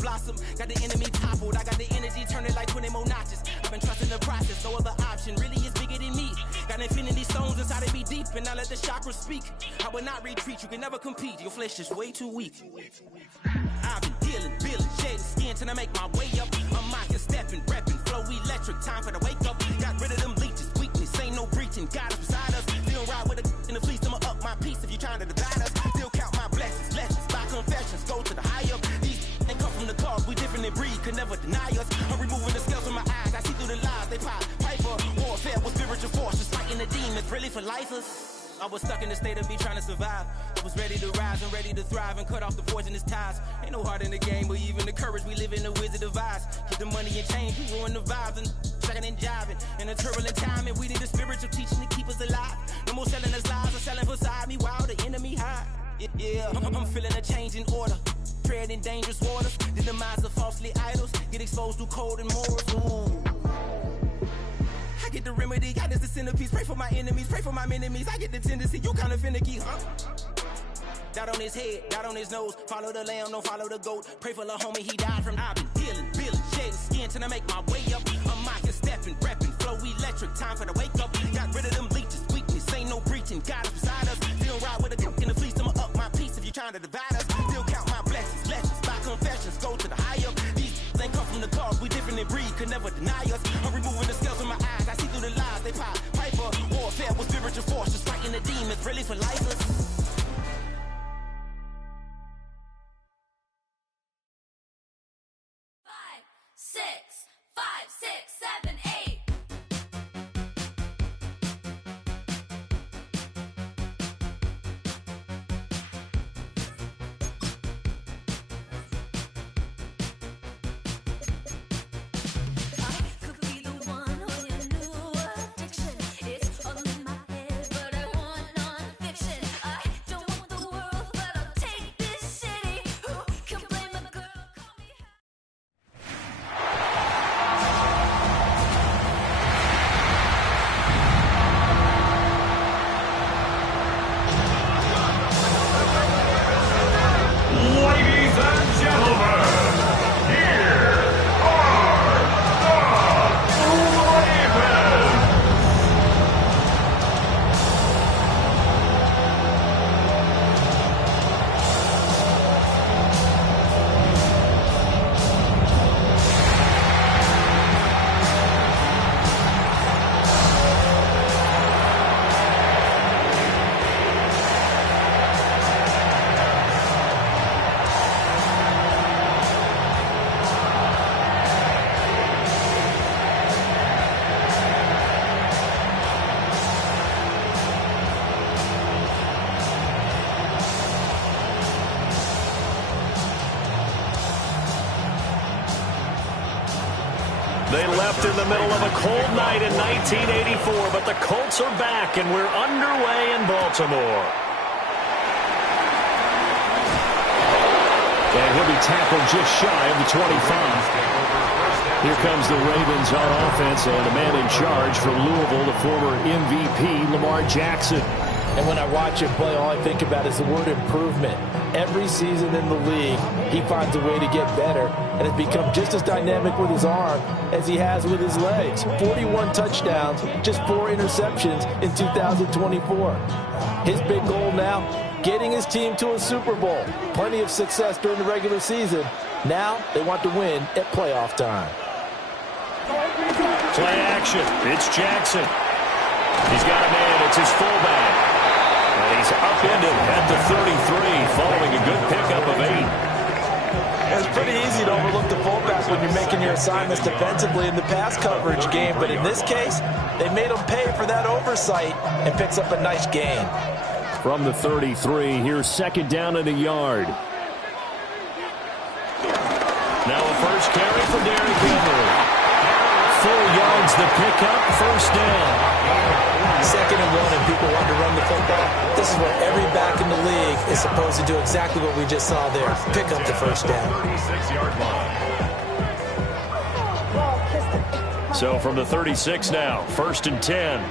blossom. Got the enemy toppled. I got the energy, turn it like 20 more notches. I've been trusting the process, no other option really is bigger than me. Got infinity stones inside of me deep, and I let the chakras speak. I will not retreat, you can never compete. Your flesh is way too weak. I've been dealing, shedding skin till I make my way up. I'm mocking, stepping, repping, flow electric. Time for the wake up. Got rid of them leeches, weakness, ain't no breaching. God is beside us. Still ride with a in the fleece, I'ma up my piece. If you trying to divide us, still count my blessings, lessons, by confessions, go to the higher. These they come from the cause, we different in breed, could never deny us. I'm removing the scales from my eyes, I see through the lies, they pop. Piper, warfare with spiritual forces, fighting the demons, really for lifers. I was stuck in the state of me trying to survive. I was ready to rise and ready to thrive and cut off the poisonous ties. Ain't no heart in the game, but even the courage we live in the wizard of Oz. Get the money and change, we ruin the vibes and sucking and jiving. In a turbulent time, and we need a spiritual teaching to keep us alive. No more selling us lies or selling beside me while the enemy hide. Yeah, I'm feeling a change in order. Treading dangerous waters. The demise of falsely idols. Get exposed through code and morals. Ooh. I get the remedy, God is the centerpiece. Pray for my enemies, pray for my enemies. I get the tendency, you kinda finicky, huh? Dot on his head, dot on his nose. Follow the lamb, don't follow the goat. Pray for the homie, he died from. I've been dealing, shedding skin till I make my way up. I'm mocking, stepping, repping, flow electric. Time for the wake up. Got rid of them leeches, weakness, ain't no breaching. God is beside us. Still ride with a in the fleece, I'ma up my piece. If you trying to divide us, still count my blessings, lessons, by confessions, go to the higher. These ain't come from the cause, we different in breed, could never deny us. I'm removing the scales from my eyes, I see through the lies, they pop. Piper, warfare with spiritual forces, fighting the demons, really for lifers. 6, 5, 6, 7, 8. They left in the middle of a cold night in 1984, but the Colts are back, and we're underway in Baltimore. And he'll be tackled just shy of the 25. Here comes the Ravens on offense, and a man in charge from Louisville, the former MVP, Lamar Jackson. And when I watch him play, all I think about is the word improvement. Every season in the league, he finds a way to get better and has become just as dynamic with his arm as he has with his legs. 41 touchdowns, just 4 interceptions in 2024. His big goal now, getting his team to a Super Bowl. Plenty of success during the regular season. Now they want to win at playoff time. Play action. It's Jackson. He's got a man. It's his fullback. And he's upended at the 33 following a good pickup of 8. It's pretty easy to overlook the fullback when you're making your assignments defensively in the pass coverage game. But in this case, they made him pay for that oversight and picks up a nice gain. From the 33, here's second down and a yard. Now a first carry for Derrick Henry. 4 yards the pickup, first down. 2nd and 1 and people want to run the football. This is where every back in the league is supposed to do exactly what we just saw there. Pick up the first down. So from the 36 now, 1st and 10.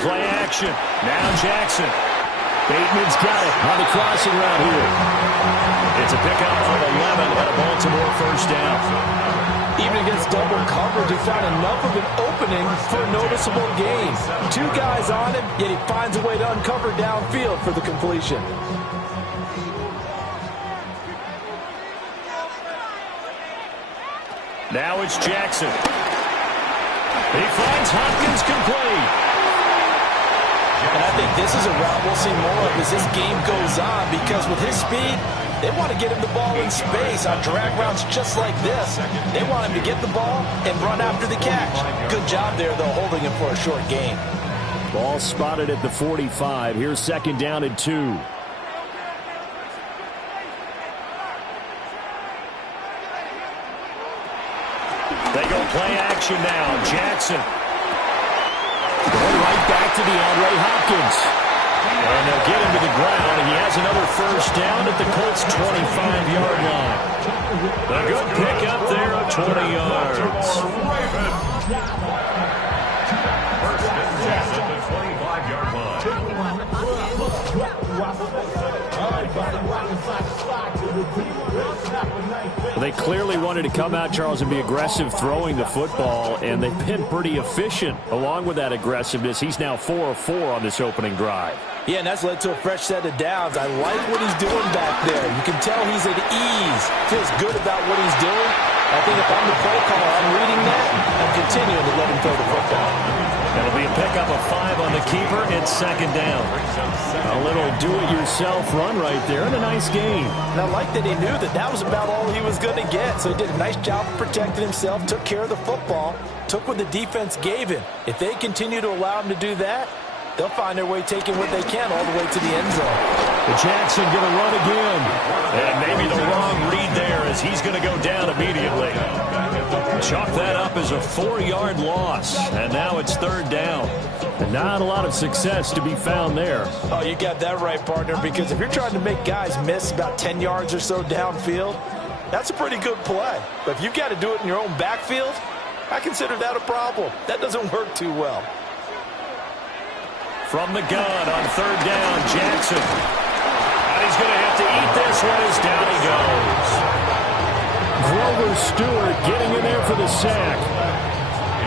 Play action. Now Jackson. Bateman's got it on the crossing route here. It's a pickup of 11 and a Baltimore first down. Even against double coverage, he found enough of an opening for a noticeable gain. 2 guys on him, yet he finds a way to uncover downfield for the completion. Now it's Jackson. He finds Hopkins complete. And I think this is a route we'll see more of as this game goes on, because with his speed, they want to get him the ball in space on drag routes just like this. They want him to get the ball and run after the catch. Good job there, though, holding him for a short gain. Ball spotted at the 45. Here's second down and 2. They go play action now. Jackson. Going right back to DeAndre Hopkins. And they'll get him to the ground, and he has another first down at the Colts' 25-yard line. A good pickup there of 20 yards. First and 10 at the 25-yard They clearly wanted to come out, Charles, and be aggressive throwing the football, and they've been pretty efficient along with that aggressiveness. He's now 4 of 4 on this opening drive. Yeah, and that's led to a fresh set of downs. I like what he's doing back there. You can tell he's at ease. Feels good about what he's doing. I think if I'm the play caller, I'm reading that and continuing to let him throw the football. That'll be a pickup of 5 on the keeper. It's second down. A little do-it-yourself run right there and a nice gain. And I like that he knew that that was about all he was going to get. So he did a nice job of protecting himself, took care of the football, took what the defense gave him. If they continue to allow him to do that, they'll find their way taking what they can all the way to the end zone. The Jackson going to run again. And maybe the wrong read there as he's going to go down immediately. Chalk that up as a 4-yard loss. And now it's third down. And not a lot of success to be found there. Oh, you got that right, partner, because if you're trying to make guys miss about 10 yards or so downfield, that's a pretty good play. But if you've got to do it in your own backfield, I consider that a problem. That doesn't work too well. From the gun on third down, Jackson. And he's going to have to eat this one as down he goes. Grover Stewart getting in there for the sack.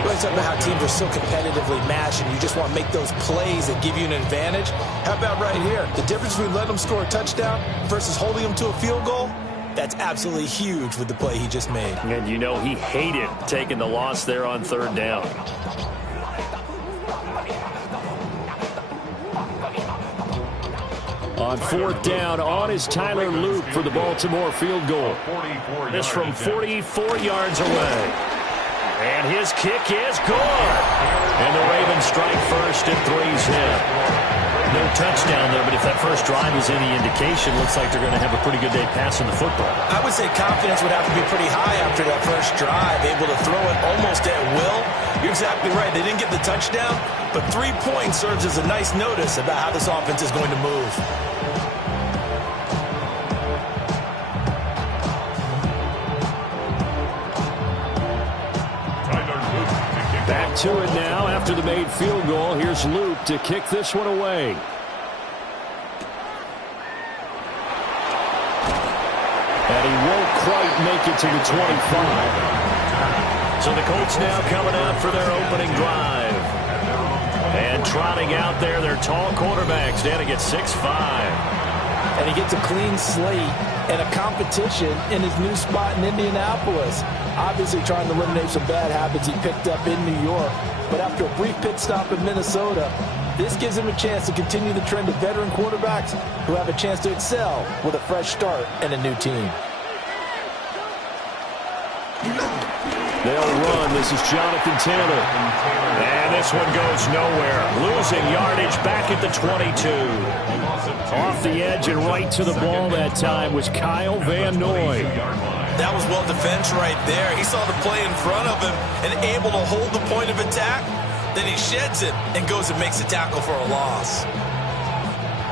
We're talking about how teams are so competitively matched and you just want to make those plays that give you an advantage. How about right here? The difference between letting them score a touchdown versus holding them to a field goal, that's absolutely huge with the play he just made. And you know he hated taking the loss there on third down. On fourth down, on is Tyler Loop for the Baltimore field goal. This from 44 yards away. And his kick is good. And the Ravens strike first and 3's in. No touchdown there, but if that first drive is any indication, looks like they're going to have a pretty good day passing the football. I would say confidence would have to be pretty high after that first drive, able to throw it almost at will. You're exactly right. They didn't get the touchdown, but 3 points serves as a nice notice about how this offense is going to move. Back to it now after the made field goal. Here's Loop to kick this one away. And he won't quite make it to the 25. So the Colts now coming out for their opening drive. And trotting out there, their tall quarterbacks standing at 6'5". And he gets a clean slate and a competition in his new spot in Indianapolis. Obviously trying to eliminate some bad habits he picked up in New York. But after a brief pit stop in Minnesota, this gives him a chance to continue the trend of veteran quarterbacks who have a chance to excel with a fresh start and a new team. They'll run. This is Jonathan Taylor. And this one goes nowhere. Losing yardage back at the 22. Off the edge and right to the ball that time was Kyle Van Noy. That was well defense right there. He saw the play in front of him and able to hold the point of attack. Then he sheds it and goes and makes a tackle for a loss.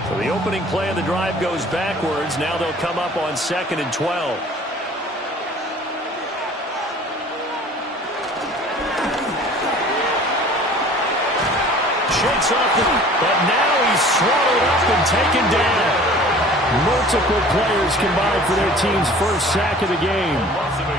So the opening play of the drive goes backwards. Now they'll come up on 2nd and 12. shakes off but now he's swallowed up and taken down. Multiple players combined for their team's first sack of the game.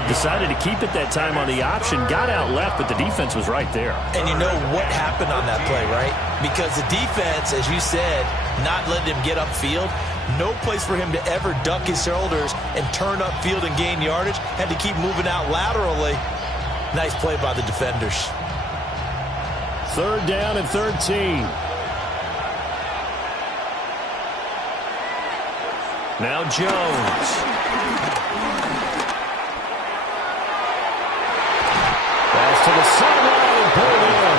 Decided to keep it that time on the option. Got out left, but the defense was right there. And you know what happened on that play, right? Because the defense, as you said, not letting him get upfield. No place for him to ever duck his shoulders and turn upfield and gain yardage. Had to keep moving out laterally. Nice play by the defenders. 3rd down and 13. Now Jones. Pass to the sideline and pulled in.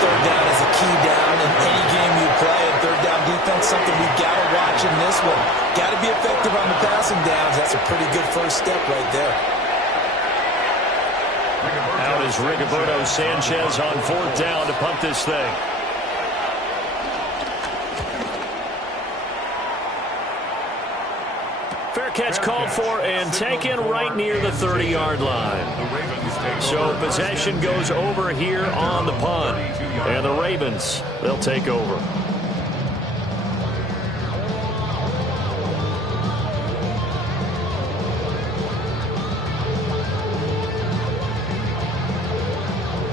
3rd down is a key down in any game you play. And 3rd down defense, something we've got to watch in this one. Got to be effective on the passing downs. That's a pretty good first step right there. Out is Rigoberto Sanchez on 4th down to punt this thing. Fair catch called for and taken right near the 30-yard line. So possession goes over here on the punt. And the Ravens, they'll take over.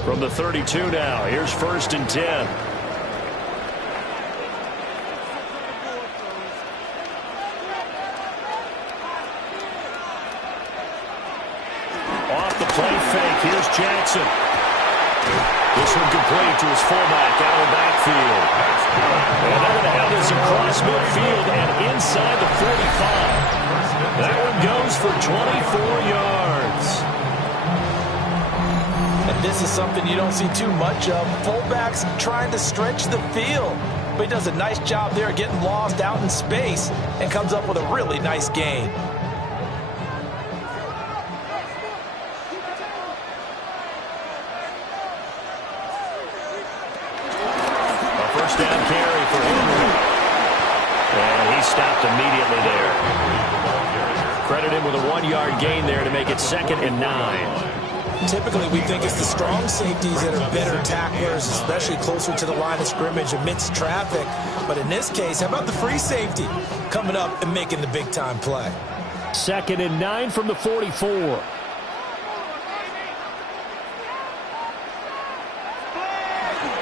From the 32 now, here's 1st and 10. Off the play fake, here's Jackson. This one complete to his fullback out of the backfield. And they're going to have this across midfield and inside the 45. That one goes for 24 yards. And this is something you don't see too much of. Fullbacks trying to stretch the field. But he does a nice job there getting lost out in space and comes up with a really nice gain. A first down carry for Henry. And he stopped immediately there. Credit him with a 1-yard gain there to make it 2nd and 9. Typically, we think it's the strong safeties that are better tacklers, especially closer to the line of scrimmage amidst traffic. But in this case, how about the free safety coming up and making the big-time play? 2nd and 9 from the 44.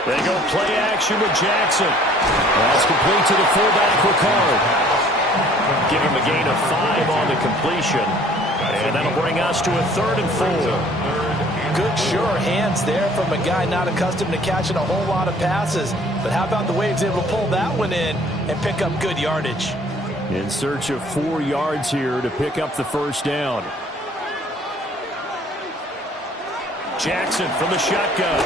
They go play action with Jackson. That's complete to the fullback, Ricard. Give him a gain of 5 on the completion. And that'll bring us to a 3rd and 4. Good, sure hands there from a guy not accustomed to catching a whole lot of passes. But how about the way he was able to pull that one in and pick up good yardage? In search of 4 yards here to pick up the first down. Jackson from the shotgun.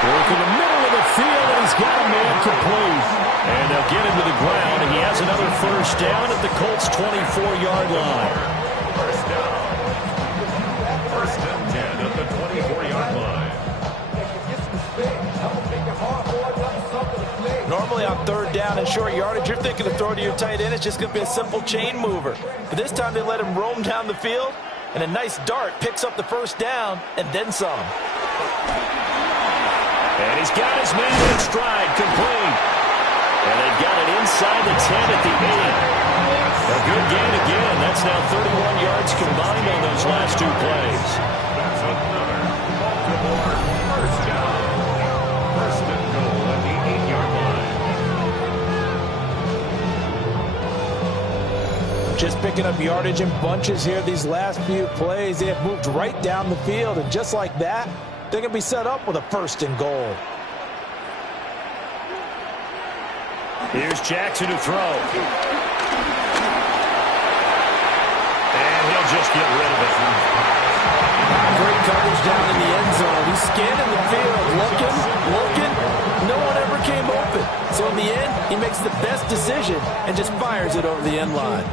Work in the middle of the field, and he's got a man complete. And they'll get him to the ground, and he has another first down at the Colts' 24-yard line. First down. 1st and 10 at the 24-yard line. Normally on 3rd down and short yardage, you're thinking to throw to your tight end. It's just going to be a simple chain mover. But this time they let him roam down the field, and a nice dart picks up the first down and then some. And he's got his man in stride, complete. And they've got it inside the 10 at the 8. A good gain again. That's now 31 yards combined on those last 2 plays. That's another Baltimore first down. 1st and goal at the 8-yard line. Just picking up yardage in bunches here these last few plays. They have moved right down the field, and just like that, they're going to be set up with a 1st and goal. Here's Jackson to throw. And he'll just get rid of it. Great coverage down in the end zone. He's scanning the field, looking. No one ever came open. So in the end, he makes the best decision and just fires it over the end line.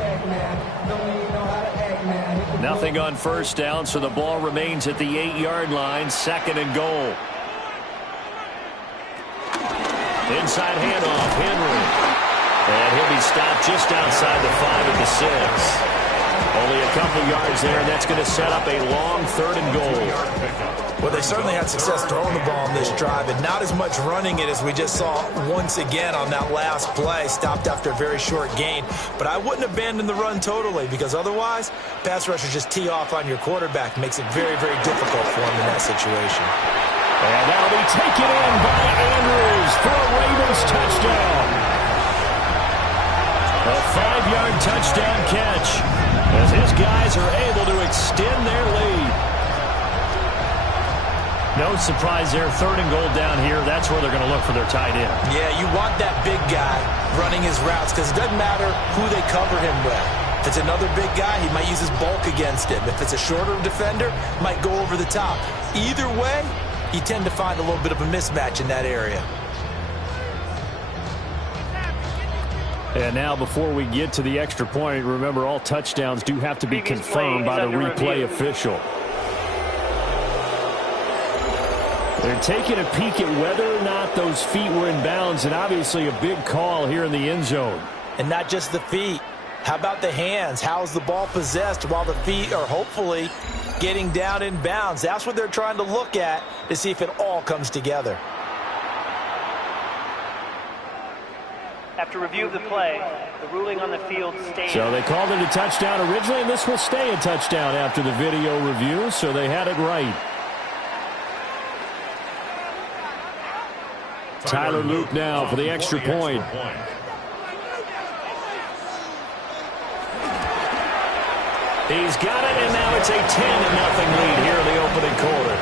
Nothing on first down, so the ball remains at the 8-yard line, 2nd and goal. Inside handoff, Henry. And he'll be stopped just outside the 5 at the 6. Only a couple yards there, and that's going to set up a long 3rd and goal. Well, they certainly had success throwing the ball on this drive, and not as much running it as we just saw once again on that last play. Stopped after a very short gain. But I wouldn't abandon the run totally, because otherwise, pass rushers just tee off on your quarterback. Makes it very, very difficult for him in that situation. And that'll be taken in by Andrews for a Ravens touchdown. A 5-yard touchdown catch as his guys are able to extend their lead. No surprise there, 3rd and goal down here. That's where they're going to look for their tight end. Yeah, you want that big guy running his routes because it doesn't matter who they cover him with. If it's another big guy, he might use his bulk against him. If it's a shorter defender, might go over the top. Either way, you tend to find a little bit of a mismatch in that area. And now before we get to the extra point, remember all touchdowns do have to be confirmed by the replay official. They're taking a peek at whether or not those feet were in bounds, and obviously a big call here in the end zone. And not just the feet. How about the hands? How's the ball possessed while the feet are hopefully getting down in bounds? That's what they're trying to look at to see if it all comes together. After review of the play, the ruling on the field stands. So they called it a touchdown originally, and this will stay a touchdown after the video review, so they had it right. Tyler Luke now for the extra point. He's got it, and now it's a 10-0 lead here in the opening quarter.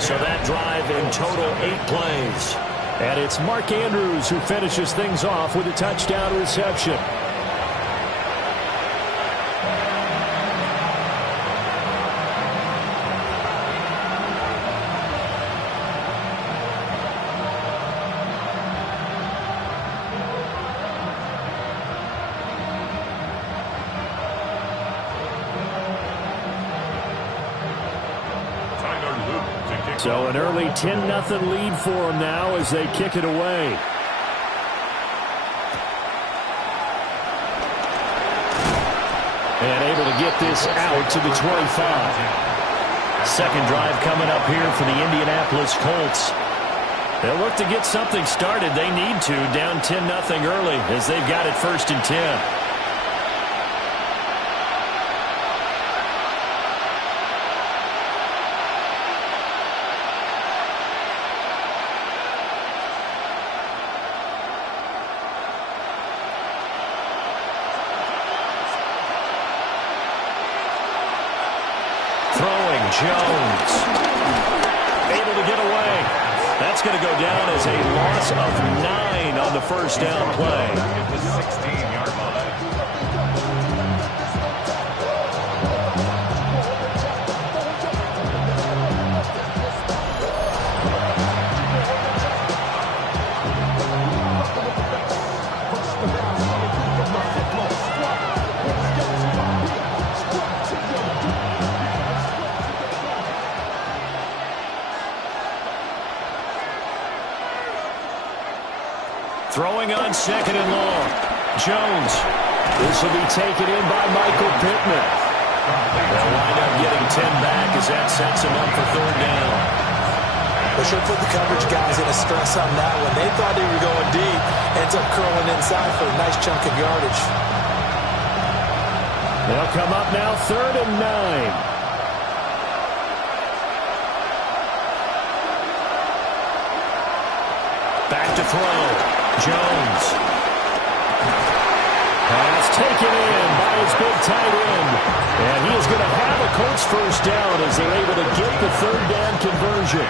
So that drive in total 8 plays. And it's Mark Andrews who finishes things off with a touchdown reception. So an early 10-0 lead for them now as they kick it away. And able to get this out to the 25. Second drive coming up here for the Indianapolis Colts. They'll look to get something started. They need to, down 10-0 early as they've got it 1st and 10. Jones able to get away. That's going to go down as a loss of 9 on the first down play. At the 16-yard line. Throwing on 2nd and long. Jones. This will be taken in by Michael Pittman. They'll wind up getting 10 back as that sets him up for 3rd down. They should put the coverage guys in a stress on that one. They thought they were going deep. Ends up curling inside for a nice chunk of yardage. They'll come up now 3rd and 9. Back to throw. Jones. Pass taken in by his big tight end. And he is going to have a Colts first down as they're able to get the 3rd down conversion.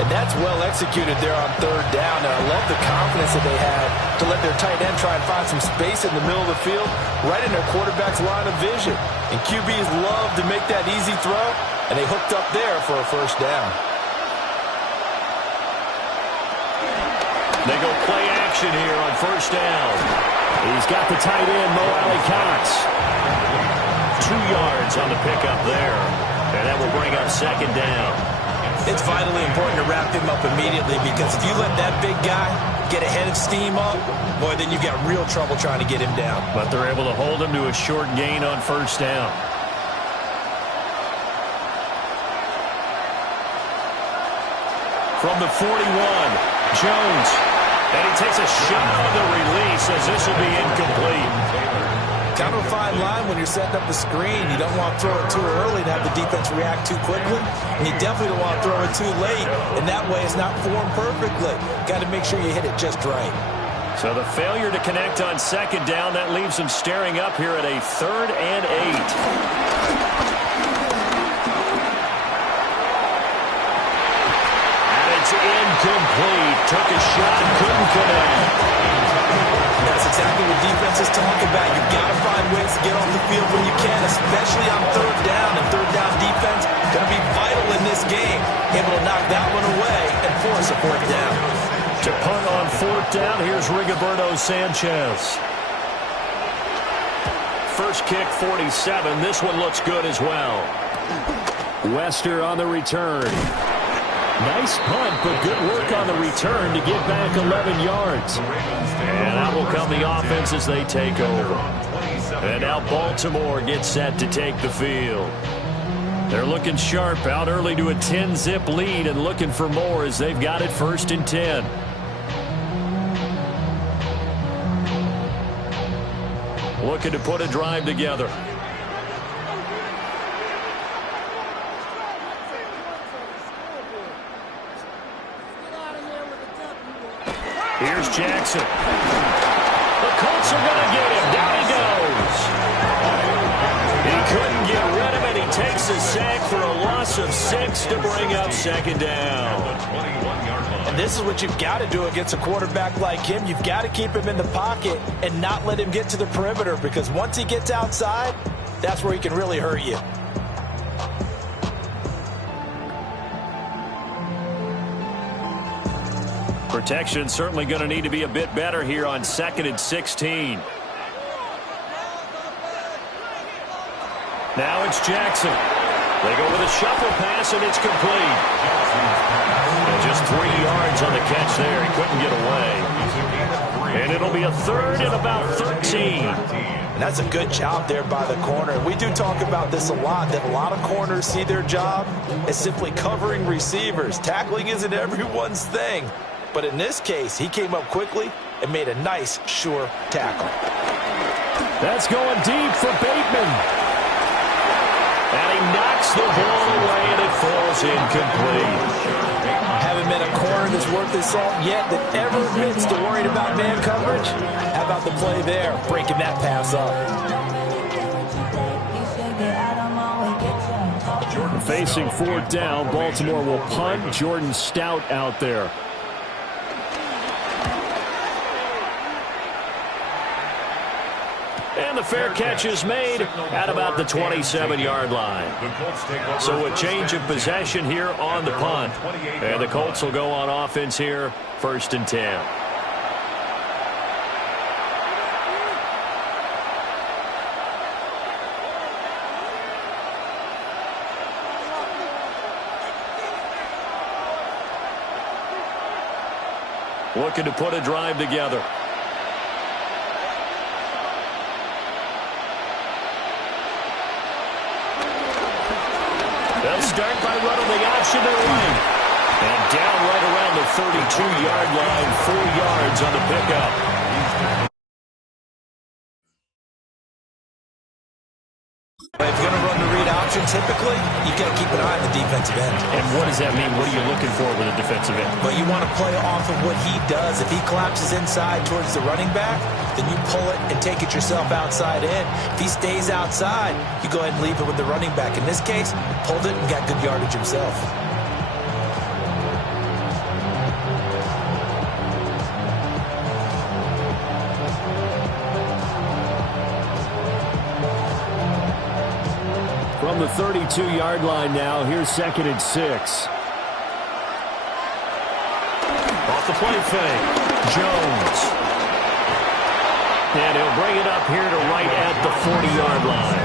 And that's well executed there on 3rd down. And I love the confidence that they had to let their tight end try and find some space in the middle of the field, right in their quarterback's line of vision. And QBs love to make that easy throw, and they hooked up there for a first down. They go play action here on 1st down. He's got the tight end, Mo Alley-Cox. 2 yards on the pickup there. And that will bring up 2nd down. It's vitally important to wrap him up immediately, because if you let that big guy get a head of steam up, boy, then you've got real trouble trying to get him down. But they're able to hold him to a short gain on first down. From the 41, Jones. And he takes a shot on the release as this will be incomplete. Kind of a fine line when you're setting up the screen. You don't want to throw it too early and have the defense react too quickly. And you definitely don't want to throw it too late. And that way it's not formed perfectly. Got to make sure you hit it just right. So the failure to connect on second down, that leaves them staring up here at a 3rd and 8. It's incomplete. Took a shot, couldn't connect. That's exactly what defense is talking about. You've got to find ways to get off the field when you can, especially on 3rd down. And 3rd down defense going to be vital in this game. Able to knock that one away and force a 4th down. To punt on 4th down, here's Rigoberto Sanchez. First kick, 47. This one looks good as well. Wester on the return. Nice punt, but good work on the return to get back 11 yards. And out will come the offense as they take over. And now Baltimore gets set to take the field. They're looking sharp, out early to a 10-zip lead and looking for more as they've got it 1st and 10. Looking to put a drive together. Here's Jackson. The Colts are going to get him. Down he goes. He couldn't get rid of it. He takes a sack for a loss of 6 to bring up 2nd down. And this is what you've got to do against a quarterback like him. You've got to keep him in the pocket and not let him get to the perimeter, because once he gets outside, that's where he can really hurt you. Protection certainly going to need to be a bit better here on 2nd and 16. Now it's Jackson. They go with a shuffle pass, and it's complete. And just 3 yards on the catch there. He couldn't get away. And it'll be a 3rd and about 13. And that's a good job there by the corner. We do talk about this a lot, that a lot of corners see their job as simply covering receivers. Tackling isn't everyone's thing. But in this case, he came up quickly and made a nice, sure tackle. That's going deep for Bateman. And he knocks the ball away, and it falls incomplete. Haven't met a corner that's worth his salt yet that ever admits to worrying about man coverage. How about the play there, breaking that pass up? Facing 4th down, Baltimore will punt. Jordan Stout out there. And the fair catch is made at about the 27-yard line. So a change of possession here on the punt. And the Colts will go on offense here, 1st and 10. Looking to put a drive together. They'll start by running the option to the right. And down right around the 32-yard line, 4 yards on the pickup. If you're going to run the read option, typically, you've got to keep an eye on the defensive end. And what does that mean? What are you looking for with a defensive end? But you want to play off of what he does. If he collapses inside towards the running back, then you pull it and take it yourself outside in. If he stays outside, you go ahead and leave it with the running back. In this case, pulled it and got good yardage himself. From the 32-yard line now, here's 2nd and 6. Off the play fake, Jones. And he'll bring it up here to right at the 40-yard line.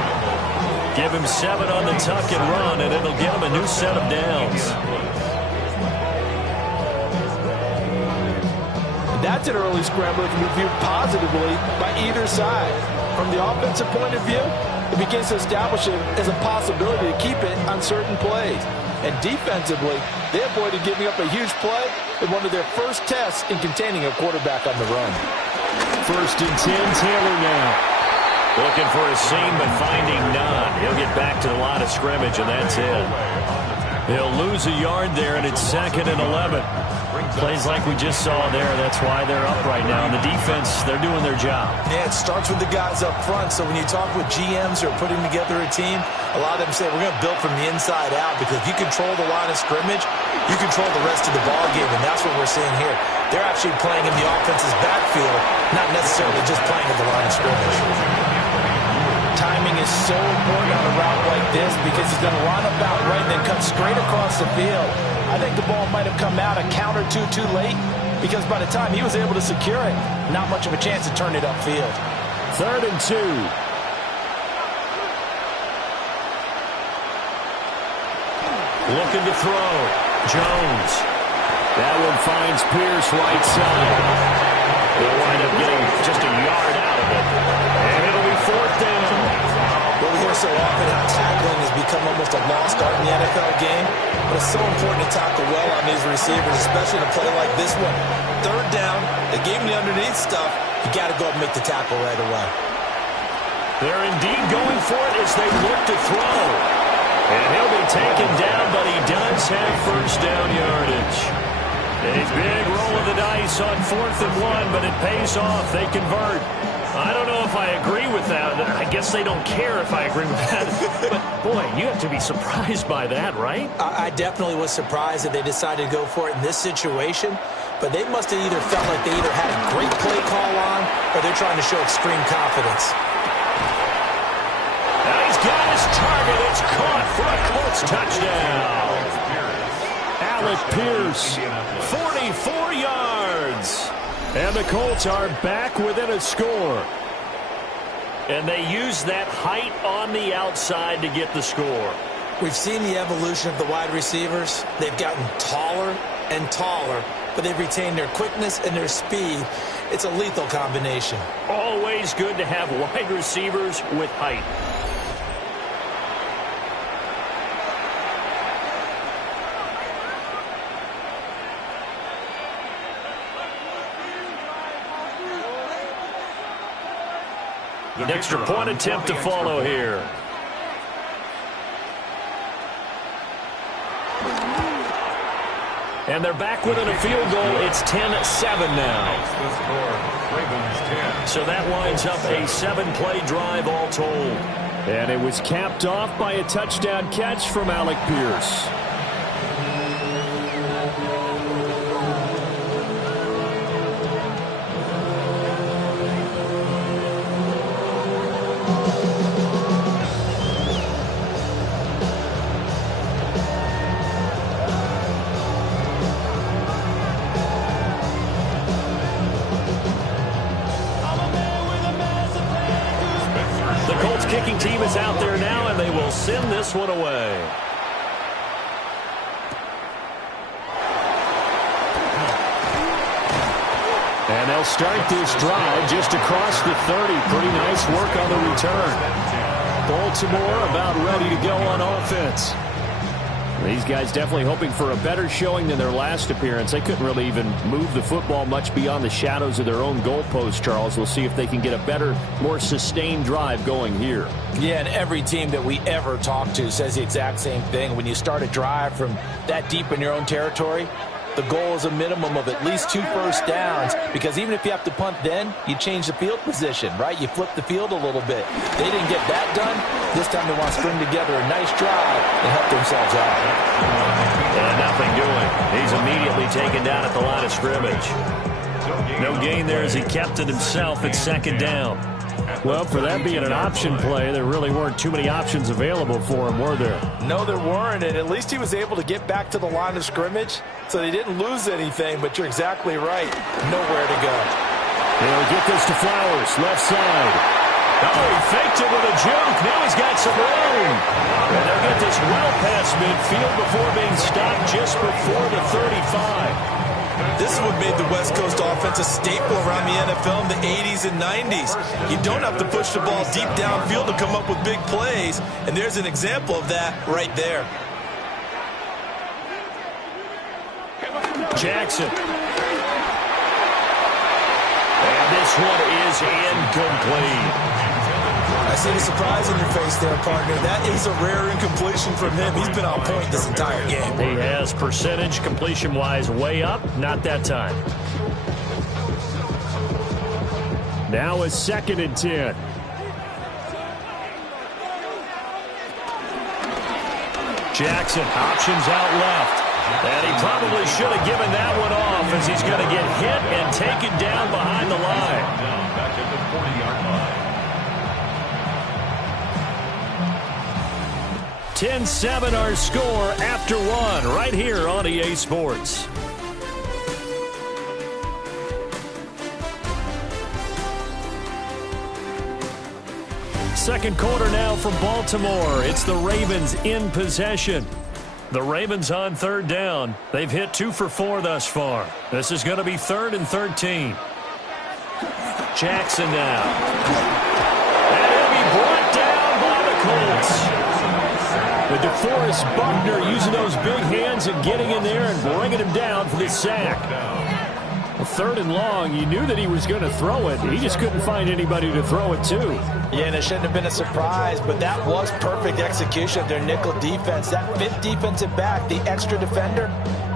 Give him 7 on the tuck and run, and it'll get him a new set of downs. That's an early scramble that can be viewed positively by either side. From the offensive point of view, it begins to establish it as a possibility to keep it on certain plays. And defensively, they avoided giving up a huge play in one of their first tests in containing a quarterback on the run. 1st and 10, Taylor now. Looking for a seam, but finding none. He'll get back to the line of scrimmage, and that's it. He'll lose a yard there, and it's 2nd and 11. Plays like we just saw there. That's why they're up right now. And the defense, they're doing their job. Yeah, it starts with the guys up front. So when you talk with GMs who are putting together a team, a lot of them say, we're going to build from the inside out, because if you control the line of scrimmage, you control the rest of the ball game, and that's what we're seeing here. They're actually playing in the offense's backfield, not necessarily just playing at the line of scrimmage. Timing is so important on a route like this, because he's going to line up out right and then cut straight across the field. I think the ball might have come out a count or two too late, because by the time he was able to secure it, not much of a chance to turn it upfield. 3rd and 2. Looking to throw. Jones. That one finds Pierce right side. They'll wind up getting just a yard out of it. And it'll be 4th down. What we hear so often, how tackling has become almost a lost art in the NFL game. But it's so important to tackle well on these receivers, especially in a play like this one. 3rd down, they gave him the underneath stuff. You got to go up and make the tackle right away. They're indeed going for it as they look to throw. And he'll be taken down, but he does have 1st down yardage. A big roll of the dice on 4th and 1, but it pays off. They convert. I don't know if I agree with that. I guess they don't care if I agree with that. But, boy, you have to be surprised by that, right? I definitely was surprised that they decided to go for it in this situation. But they must have either felt like they either had a great play call on, or they're trying to show extreme confidence. Now he's got his target. It's caught for a Colts touchdown. Alec Pierce, 44 yards. And the Colts are back within a score. And they use that height on the outside to get the score. We've seen the evolution of the wide receivers. They've gotten taller and taller, but they've retained their quickness and their speed. It's a lethal combination. Always good to have wide receivers with height. An extra point attempt to follow here. And they're back within a field goal. It's 10-7 now. So that winds up a 7-play drive all told. And it was capped off by a touchdown catch from Alec Pierce. Kicking team is out there now, and they will send this one away. And they'll start this drive just across the 30. Pretty nice work on the return. Baltimore about ready to go on offense. These guys definitely hoping for a better showing than their last appearance. They couldn't really even move the football much beyond the shadows of their own goalpost, Charles. We'll see if they can get a better, more sustained drive going here. Yeah, and every team that we ever talk to says the exact same thing. When you start a drive from that deep in your own territory, the goal is a minimum of at least 2 first downs, because even if you have to punt then, you change the field position, right? You flip the field a little bit. They didn't get that done. This time they want to string together a nice drive and help themselves out. And nothing doing. He's immediately taken down at the line of scrimmage. No gain there as he kept it himself at 2nd down. Well, for that being an option play, there really weren't too many options available for him, were there? No, there weren't, and at least he was able to get back to the line of scrimmage, so they didn't lose anything, but you're exactly right. Nowhere to go. He'll get this to Flowers, left side. Oh, he faked it with a juke. Now he's got some room. And they'll get this well past midfield before being stopped just before the 35. This is what made the West Coast offense a staple around the NFL in the 80s and 90s. You don't have to push the ball deep downfield to come up with big plays, and there's an example of that right there. Jackson. And this one is incomplete. I see the surprise in your face there, partner. That is a rare incompletion from him. He's been on point this entire game. He has percentage completion-wise way up. Not that time. Now a 2nd and 10. Jackson, options out left. And he probably should have given that one off as he's going to get hit and taken down behind the line. Back at the 40-yard line. 10-7 our score after one right here on EA Sports. Second quarter now from Baltimore. It's the Ravens in possession. The Ravens on 3rd down. They've hit 2 for 4 thus far. This is going to be 3rd and 13. Jackson now. And he'll be brought down by the Colts. The DeForest Buckner using those big hands and getting in there and bringing him down for the sack. Well, 3rd and long, you knew that he was going to throw it. He just couldn't find anybody to throw it to. Yeah, and it shouldn't have been a surprise, but that was perfect execution of their nickel defense. That 5th defensive back, the extra defender,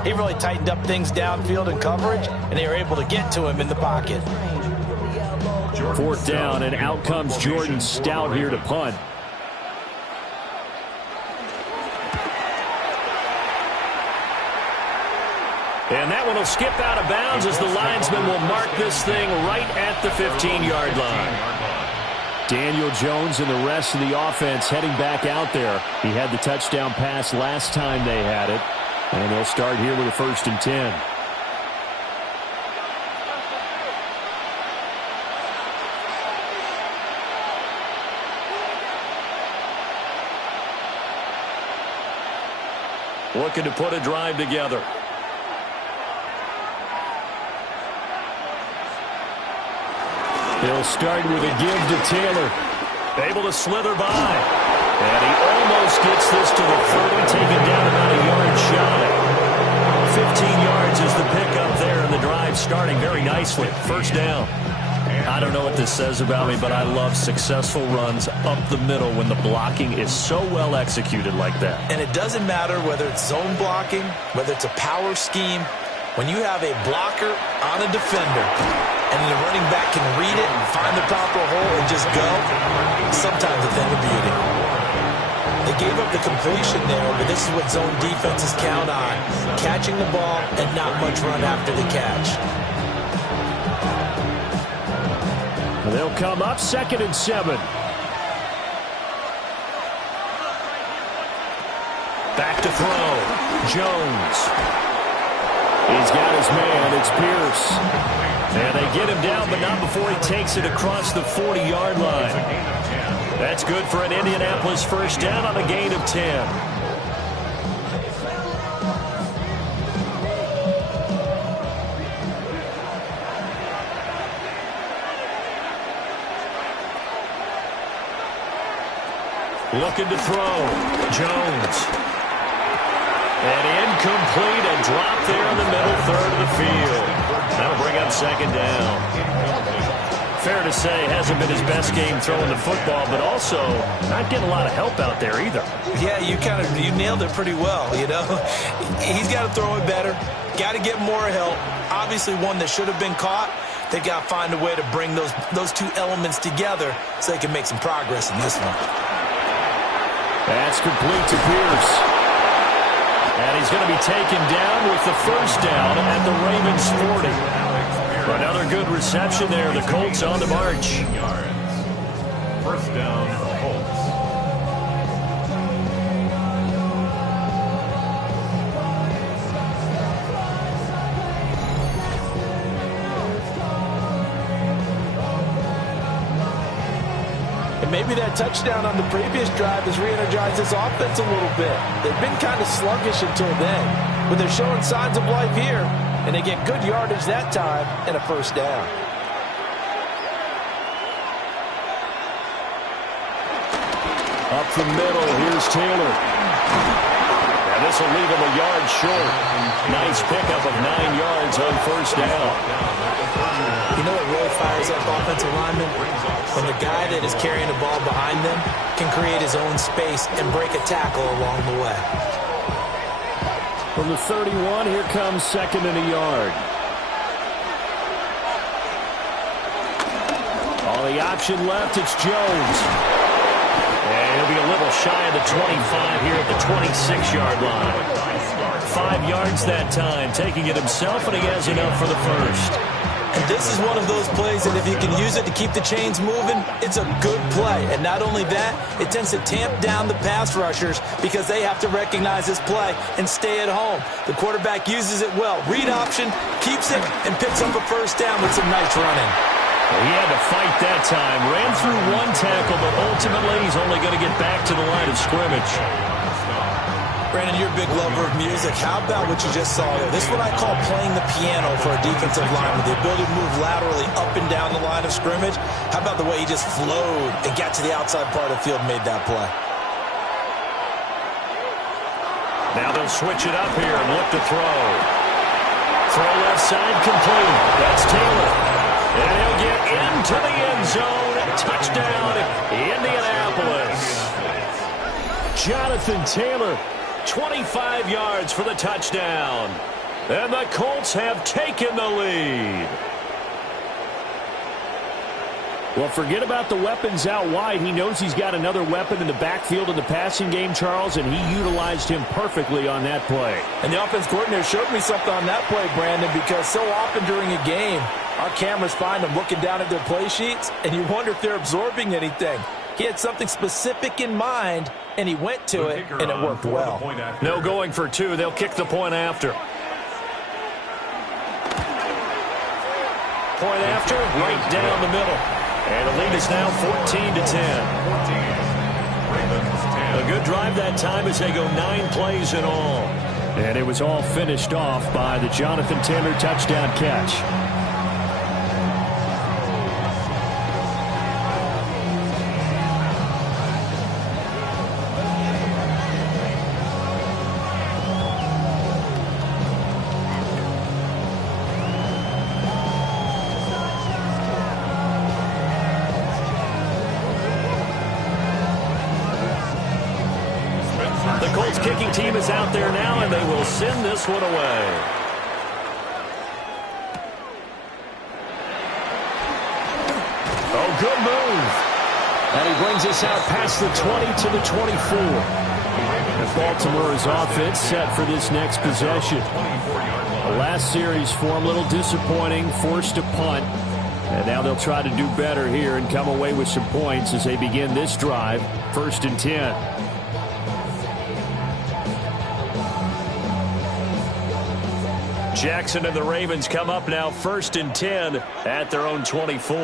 he really tightened up things downfield in coverage, and they were able to get to him in the pocket. 4th down, and out comes Jordan Stout here to punt. And that one will skip out of bounds as the linesman will mark this thing right at the 15-yard line. Daniel Jones and the rest of the offense heading back out there. He had the touchdown pass last time they had it. And they'll start here with a 1st and 10. Looking to put a drive together. He'll start with a give to Taylor. Able to slither by. And he almost gets this to the 30, taken down about a yard shy. 15 yards is the pickup there, and the drive starting very nicely. 1st down. I don't know what this says about me, but I love successful runs up the middle when the blocking is so well executed like that. And it doesn't matter whether it's zone blocking, whether it's a power scheme. When you have a blocker on a defender and the running back can read it and find the proper hole and just go, sometimes a thing of beauty. They gave up the completion there, but this is what zone defenses count on, catching the ball and not much run after the catch. They'll come up 2nd and 7. Back to throw. Jones. He's got his man. It's Pierce. And they get him down, but not before he takes it across the 40-yard line. That's good for an Indianapolis 1st down on a gain of 10. Looking to throw. Jones. And incomplete, and dropped there in the middle 3rd of the field. That'll bring up 2nd down. Fair to say, hasn't been his best game throwing the football, but also not getting a lot of help out there either. Yeah, you nailed it pretty well, you know. He's got to throw it better. Got to get more help. Obviously one that should have been caught. They got to find a way to bring those two elements together so they can make some progress in this one. That's complete to Pierce. And he's going to be taken down with the 1st down at the Ravens 40. Another good reception there. The Colts on the march. 1st down, Colts. And maybe that touchdown on the previous drive has re-energized this offense a little bit. They've been kind of sluggish until then, but they're showing signs of life here, and they get good yardage that time and a first down. Up the middle, here's Taylor. And this will leave him a yard short. Nice pickup of 9 yards on first down. You know what really fires up offensive linemen? When the guy that is carrying the ball behind them can create his own space and break a tackle along the way. From the 31, here comes second and a yard. All the option left, it's Jones. And he'll be a little shy of the 25 here at the 26-yard line. 5 yards that time, taking it himself, and he has enough for the first. And this is one of those plays that if you can use it to keep the chains moving, it's a good play. And not only that, it tends to tamp down the pass rushers because they have to recognize this play and stay at home. The quarterback uses it well. Read option, keeps it, and picks up a first down with some nice running. He had to fight that time. Ran through 1 tackle, but ultimately he's only going to get back to the line of scrimmage. Brandon, you're a big lover of music. How about what you just saw there? This is what I call playing the piano for a defensive lineman. The ability to move laterally up and down the line of scrimmage. How about the way he just flowed and got to the outside part of the field and made that play? Now they'll switch it up here and look to throw. Throw left side complete. That's Taylor. And he'll get into the end zone. Touchdown, Indianapolis. Jonathan Taylor, 25 yards for the touchdown. And the Colts have taken the lead. Well, forget about the weapons out wide. He knows he's got another weapon in the backfield in the passing game, Charles, and he utilized him perfectly on that play. And the offense coordinator showed me something on that play, Brandon, because so often during a game, our cameras find them looking down at their play sheets, and you wonder if they're absorbing anything. He had something specific in mind, and he went to it, and it worked well. No going for 2. They'll kick the point after. Point after, right down the middle. And the lead is now 14-10. A good drive that time as they go 9 plays in all. And it was all finished off by the Jonathan Taylor touchdown catch. The Colts kicking team is out there now, and they will send this one away. Oh, good move. And he brings us out past the 20 to the 24. And Baltimore's offense set for this next possession. The last series for him, a little disappointing, forced a punt. And now they'll try to do better here and come away with some points as they begin this drive, 1st and 10. Jackson and the Ravens come up now 1st and 10 at their own 24.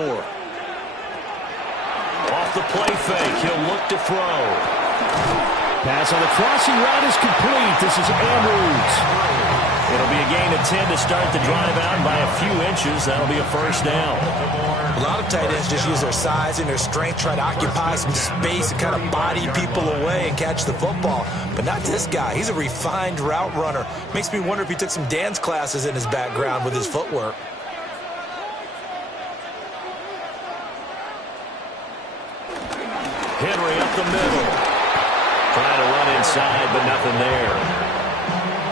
Off the play fake, he'll look to throw. Pass on the crossing route is complete. This is Andrews. It'll be a gain of 10 to start the drive out, and by a few inches, that'll be a first down. A lot of tight ends just use their size and their strength, try to occupy some space and kind of body people away and catch the football. But not this guy. He's a refined route runner. Makes me wonder if he took some dance classes in his background with his footwork. Henry up the middle. Trying to run inside, but nothing there.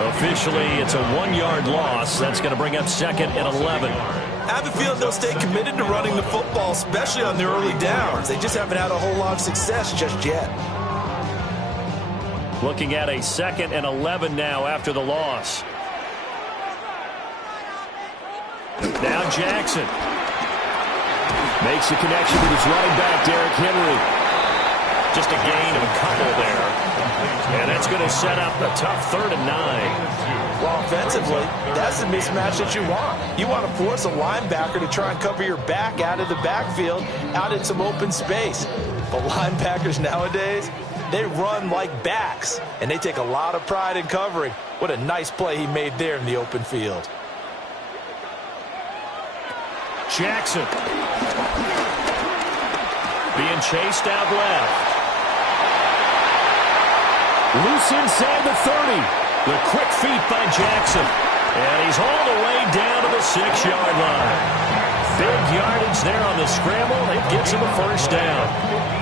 Officially, it's a 1-yard loss. That's going to bring up 2nd and 11. I have a feeling they'll stay committed to running the football, especially on their early downs. They just haven't had a whole lot of success just yet. Looking at a 2nd and 11 now after the loss. Now Jackson. Makes the connection with his running back, Derrick Henry. Just a gain of a couple there. And that's going to set up a tough 3rd and 9. Well, offensively, that's the mismatch that you want. You want to force a linebacker to try and cover your back out of the backfield, out in some open space. But linebackers nowadays, they run like backs, and they take a lot of pride in covering. What a nice play he made there in the open field. Jackson being chased out left. Loose inside the 30. The quick feet by Jackson. And he's all the way down to the 6-yard line. Big yardage there on the scramble. It gets him a first down.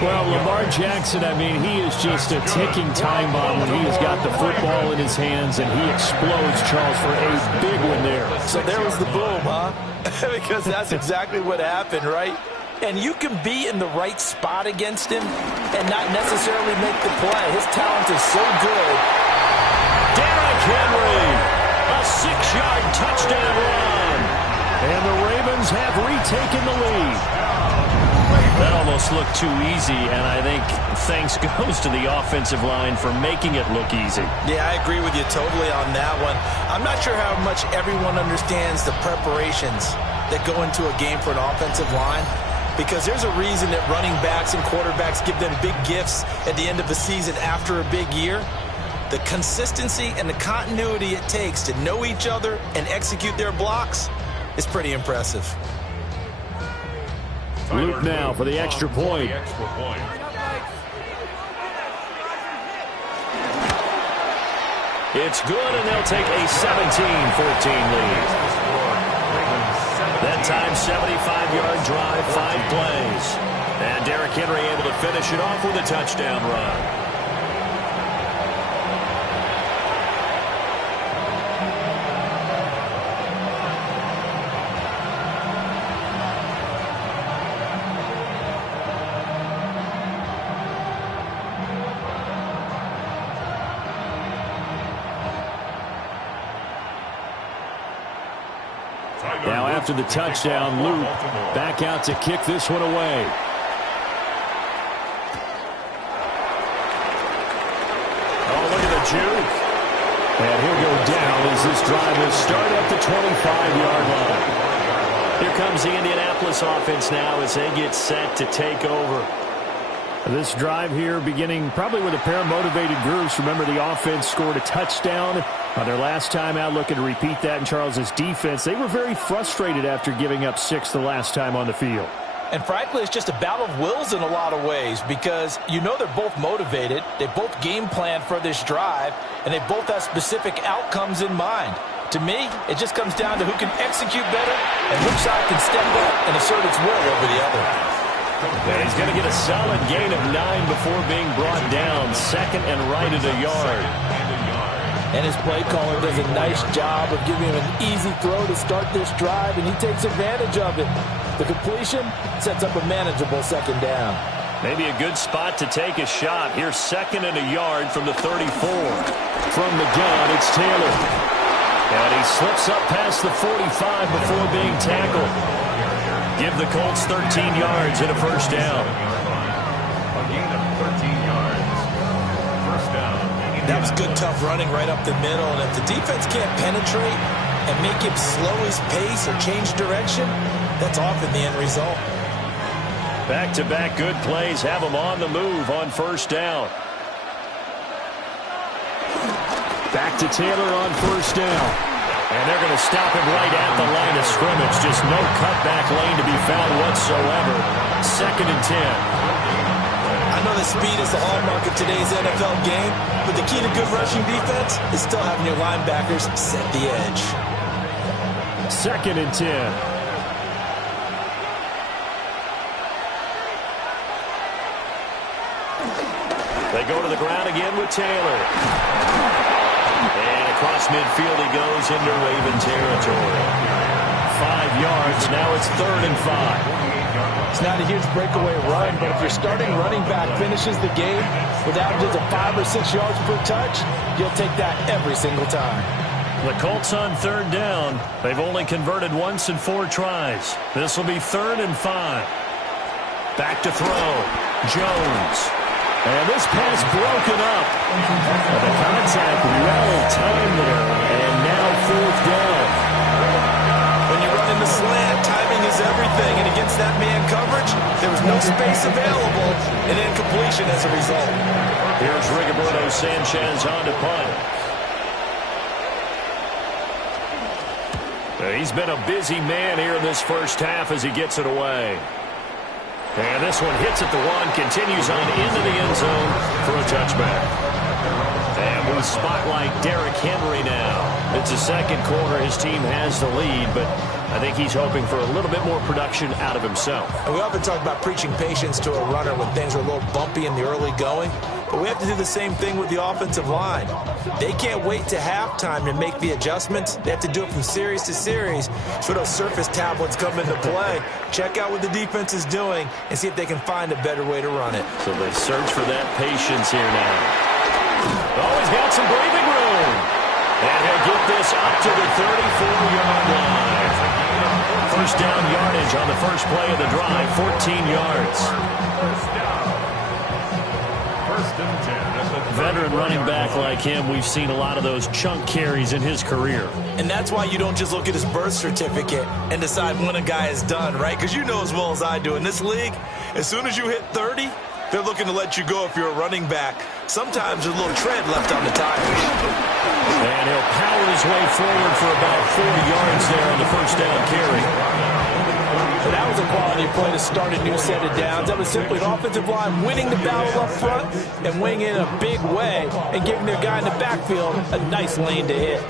Well, Lamar Jackson, I mean, he is just a ticking time bomb when he has got the football in his hands, and he explodes, Charles, for a big one there. So there was the boom, huh? Because that's exactly what happened, right? And you can be in the right spot against him and not necessarily make the play. His talent is so good. Derrick Henry, a 6-yard touchdown run. And the Ravens have retaken the lead. That almost looked too easy, and I think thanks goes to the offensive line for making it look easy. Yeah, I agree with you totally on that one. I'm not sure how much everyone understands the preparations that go into a game for an offensive line, because there's a reason that running backs and quarterbacks give them big gifts at the end of the season after a big year. The consistency and the continuity it takes to know each other and execute their blocks is pretty impressive. Luke now for the extra point. It's good, and they'll take a 17-14 lead. That time, 75-yard drive, 5 plays. And Derrick Henry able to finish it off with a touchdown run. Now after the touchdown, Luke back out to kick this one away. Oh, look at the juke. And he'll go down as this drive will start at the 25-yard line. Here comes the Indianapolis offense now as they get set to take over. This drive here beginning probably with a pair of motivated groups. Remember, the offense scored a touchdown on their last time out, looking to repeat that in Charles's defense. They were very frustrated after giving up 6 the last time on the field. And frankly, it's just a battle of wills in a lot of ways, because you know they're both motivated, they both game plan for this drive, and they both have specific outcomes in mind. To me, it just comes down to who can execute better and which side can step up and assert its will over the other. And he's going to get a solid gain of 9 before being brought down. Second and right at a yard. And his play caller does a nice job of giving him an easy throw to start this drive, and he takes advantage of it. The completion sets up a manageable second down. Maybe a good spot to take a shot. Here's second and a yard from the 34. From the gun, it's Taylor. And he slips up past the 45 before being tackled. Give the Colts 13 yards and a first down. A gain of 13 yards. First down. That was good, tough running right up the middle. And if the defense can't penetrate and make him slow his pace or change direction, that's often the end result. Back-to-back good plays have him on the move on first down. Back to Taylor on first down. And they're going to stop him right at the line of scrimmage. Just no cutback lane to be found whatsoever. Second and 10. I know that speed is the hallmark of today's NFL game, but the key to good rushing defense is still having your linebackers set the edge. Second and 10. They go to the ground again with Taylor. And across midfield he goes into Raven territory. 5 yards. Now it's 3rd and 5. It's not a huge breakaway run, but if your starting running back finishes the game with averages of 5 or 6 yards per touch, you'll take that every single time. The Colts on 3rd down. They've only converted once in 4 tries. This will be 3rd and 5. Back to throw. Jones. And this pass broken up. The contact well timed there. And now 4th down. When you run in the slant, timing is everything. And against that man coverage, there was No space available, and incompletion as a result. Here's Rigoberto Sanchez on to punt. He's been a busy man here in this first half as he gets it away. And this one hits at the one, continues on into the end zone for a touchback. And we spotlight Derrick Henry now. It's the second quarter. His team has the lead, but I think he's hoping for a little bit more production out of himself. And we often talk about preaching patience to a runner when things are a little bumpy in the early going, but we have to do the same thing with the offensive line. They can't wait to halftime to make the adjustments. They have to do it from series to series so those surface tablets come into play. Check out what the defense is doing and see if they can find a better way to run it. So they search for that patience here now. Oh, he's got some breathing room. And he'll get this up to the 34-yard line. First down yardage on the first play of the drive, 14 yards. First down. First and 10 at the Veteran running back like him, we've seen a lot of those chunk carries in his career. And that's why you don't just look at his birth certificate and decide when a guy is done, right? Because you know as well as I do, in this league, as soon as you hit 30, they're looking to let you go if you're a running back. Sometimes there's a little tread left on the tires. And he'll power his way forward for about 4 yards there on the first down carry. So that was a quality play to start a new set of downs. That was simply an offensive line winning the battle up front and winning in a big way and giving their guy in the backfield a nice lane to hit.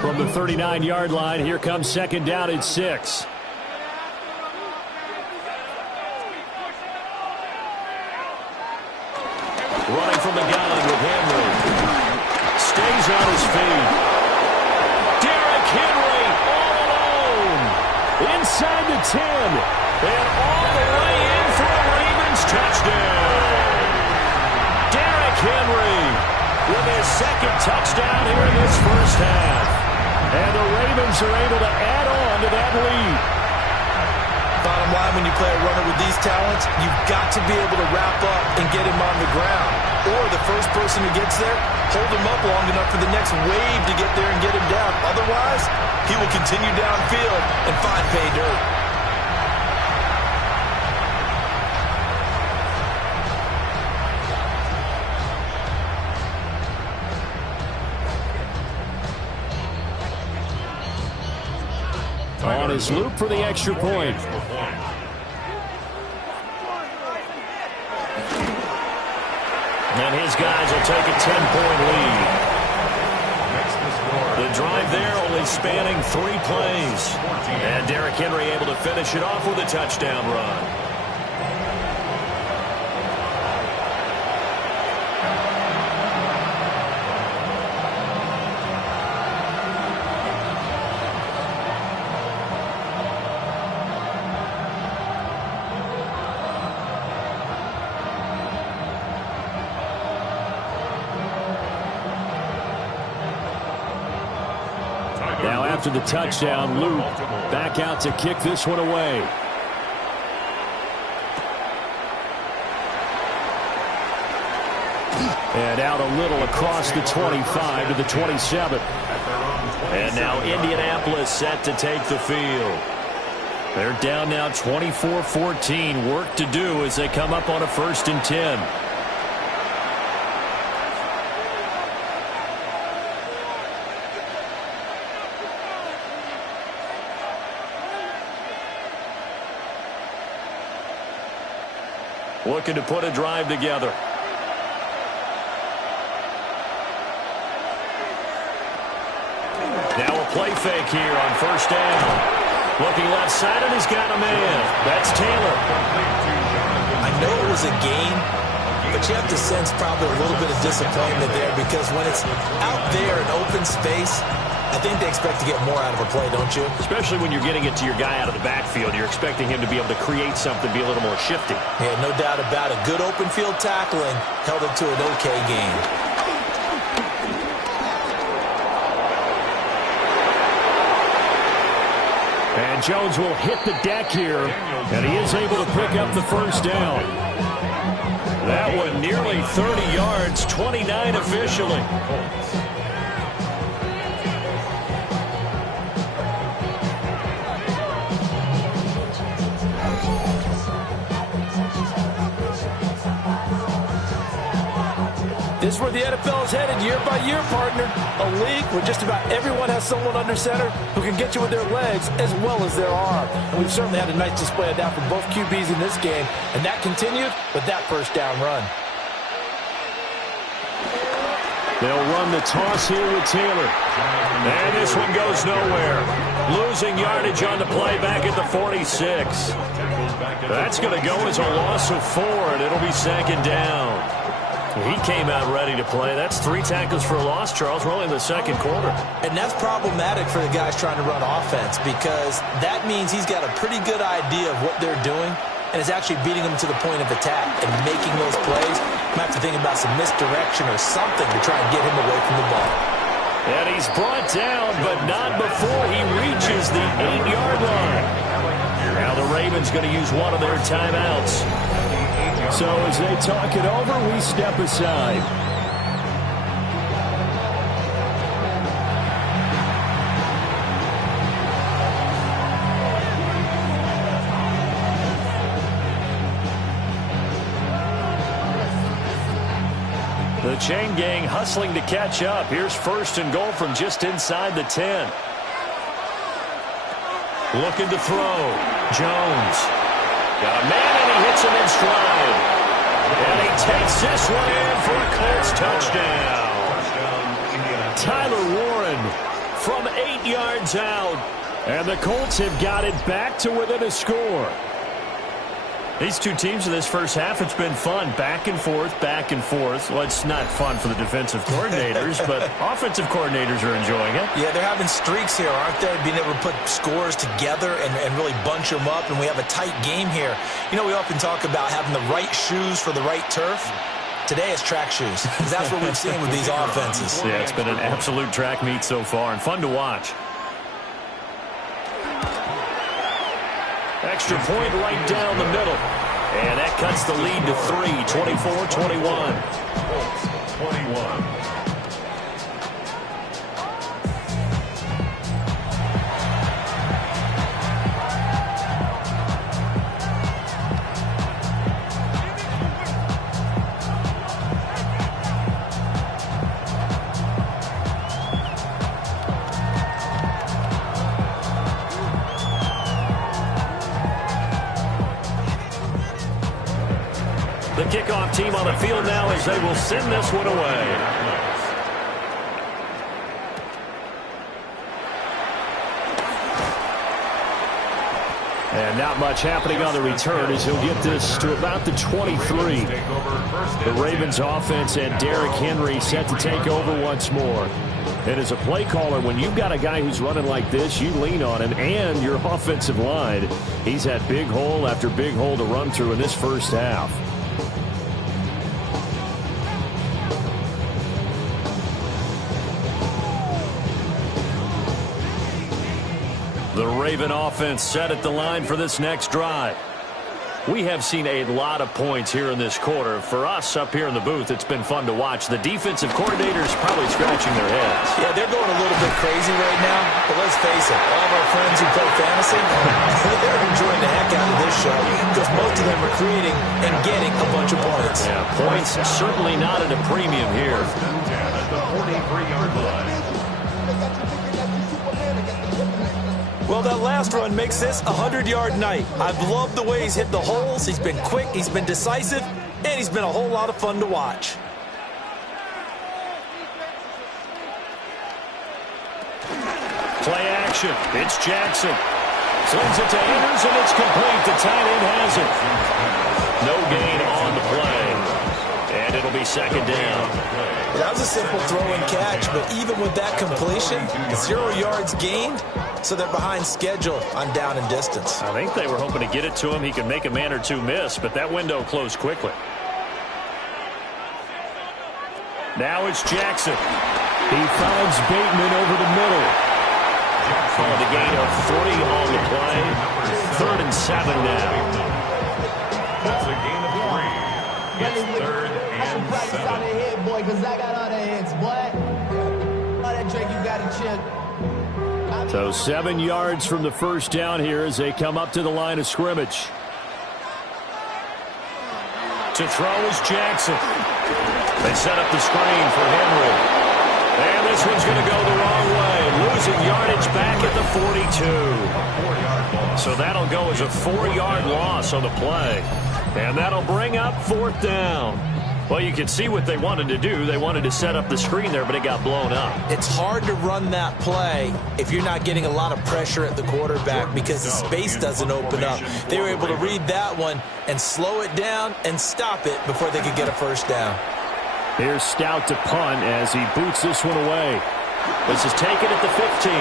From the 39-yard line, here comes second down at 6. Running from the gun with Henry. Stays on his feet. Derrick Henry all alone. Inside the 10. And all the way in for a Ravens touchdown. Derrick Henry with his second touchdown here in this first half. And the Ravens are able to add on to that lead. Bottom line, when you play a runner with these talents, you've got to be able to wrap up and get him on the ground. Or the first person who gets there, hold him up long enough for the next wave to get there and get him down. Otherwise, he will continue downfield and find pay dirt. On his loop for the extra point. And his guys will take a 10-point lead. The drive there only spanning 3 plays. And Derrick Henry able to finish it off with a touchdown run. Now after the touchdown, Luke back out to kick this one away. And out a little across the 25 to the 27. And now Indianapolis set to take the field. They're down now 24-14. Work to do as they come up on a 1st and 10. Looking to put a drive together. Now a play fake here on 1st down. Looking left side, and he's got a man. That's Taylor. I know it was a gain, but you have to sense probably a little bit of disappointment there because when it's out there in open space, I think they expect to get more out of a play, don't you? Especially when you're getting it to your guy out of the backfield. You're expecting him to be able to create something, be a little more shifty. Yeah, no doubt about it. Good open field tackling held it to an okay gain. And Jones will hit the deck here, and he is able to pick up the 1st down. That one nearly 30 yards, 29 officially. This is where the NFL is headed year by year, partner. A league where just about everyone has someone under center who can get you with their legs as well as their arm. And we've certainly had a nice display of that from both QBs in this game. And that continued with that first down run. They'll run the toss here with Taylor. And this one goes nowhere. Losing yardage on the play back at the 46. That's going to go as a loss of 4, and it'll be second down. He came out ready to play. That's 3 tackles for a loss, Charles. We're only in the second quarter. And that's problematic for the guys trying to run offense because that means he's got a pretty good idea of what they're doing and is actually beating them to the point of attack and making those plays. Might have to think about some misdirection or something to try and get him away from the ball. And he's brought down, but not before he reaches the 8-yard line. Now the Ravens going to use one of their timeouts. So as they talk it over, we step aside. The chain gang hustling to catch up. Here's first and goal from just inside the 10. Looking to throw. Jones. Got a man, and he hits him in stride. And he takes this one in for a Colts touchdown. Tyler Warren from 8 yards out. And the Colts have got it back to within a score. These two teams in this first half, it's been fun. Back and forth, back and forth. Well, it's not fun for the defensive coordinators, but offensive coordinators are enjoying it. Yeah, they're having streaks here, aren't they? Being able to put scores together and really bunch them up, and we have a tight game here. You know, we often talk about having the right shoes for the right turf. Today it's track shoes, because that's what we've seen with these offenses. Yeah, it's been an absolute track meet so far, and fun to watch. Extra point right down the middle. And that cuts the lead to 3, 24-21. 21. The kickoff team on the field now as they will send this one away. And not much happening on the return as he'll get this to about the 23. The Ravens offense and Derrick Henry set to take over once more. And as a play caller, when you've got a guy who's running like this, you lean on him and your offensive line. He's had big hole after big hole to run through in this first half. The Raven offense set at the line for this next drive. We have seen a lot of points here in this quarter. For us up here in the booth, it's been fun to watch. The defensive coordinators probably scratching their heads. Yeah, they're going a little bit crazy right now. But let's face it, all of our friends who play fantasy, they're enjoying the heck out of this show because most of them are creating and getting a bunch of points. Yeah, points certainly not at a premium here. At the 43-yard line. Well, that last run makes this a 100-yard night. I've loved the way he's hit the holes. He's been quick, he's been decisive, and he's been a whole lot of fun to watch. Play action. It's Jackson. Sends it to Andrews, and it's complete. The tight end has it. No gain on the play. And it'll be second down. That was a simple throw and catch, but even with that completion, 0 yards gained. So they're behind schedule on down and distance. I think they were hoping to get it to him. He could make a man or two miss, but that window closed quickly. Now it's Jackson. He finds Bateman over the middle. On the gain of 40 on the play. 3rd and 7 now. That's a gain of 3. It's 3rd and 7. On the head, boy, because I got other heads, boy. All that Drake, you got to chill. So 7 yards from the first down here as they come up to the line of scrimmage. To throw is Jackson. They set up the screen for Henry. And this one's going to go the wrong way. Losing yardage back at the 42. So that'll go as a 4-yard loss on the play. And that'll bring up 4th down. Well, you can see what they wanted to do. They wanted to set up the screen there, but it got blown up. It's hard to run that play if you're not getting a lot of pressure at the quarterback because the space doesn't open up. They were able to read that one and slow it down and stop it before they could get a first down. Here's Stout to punt as he boots this one away. This is taken at the 15.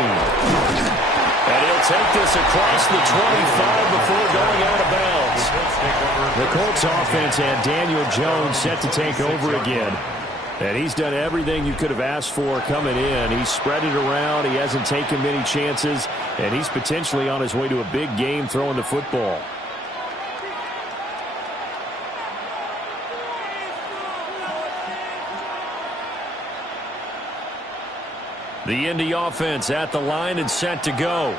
And he'll take this across the 25 before going out of bounds. The Colts offense had Daniel Jones set to take over again. And he's done everything you could have asked for coming in. He's spread it around. He hasn't taken many chances. And he's potentially on his way to a big game throwing the football. The Indy offense at the line and set to go.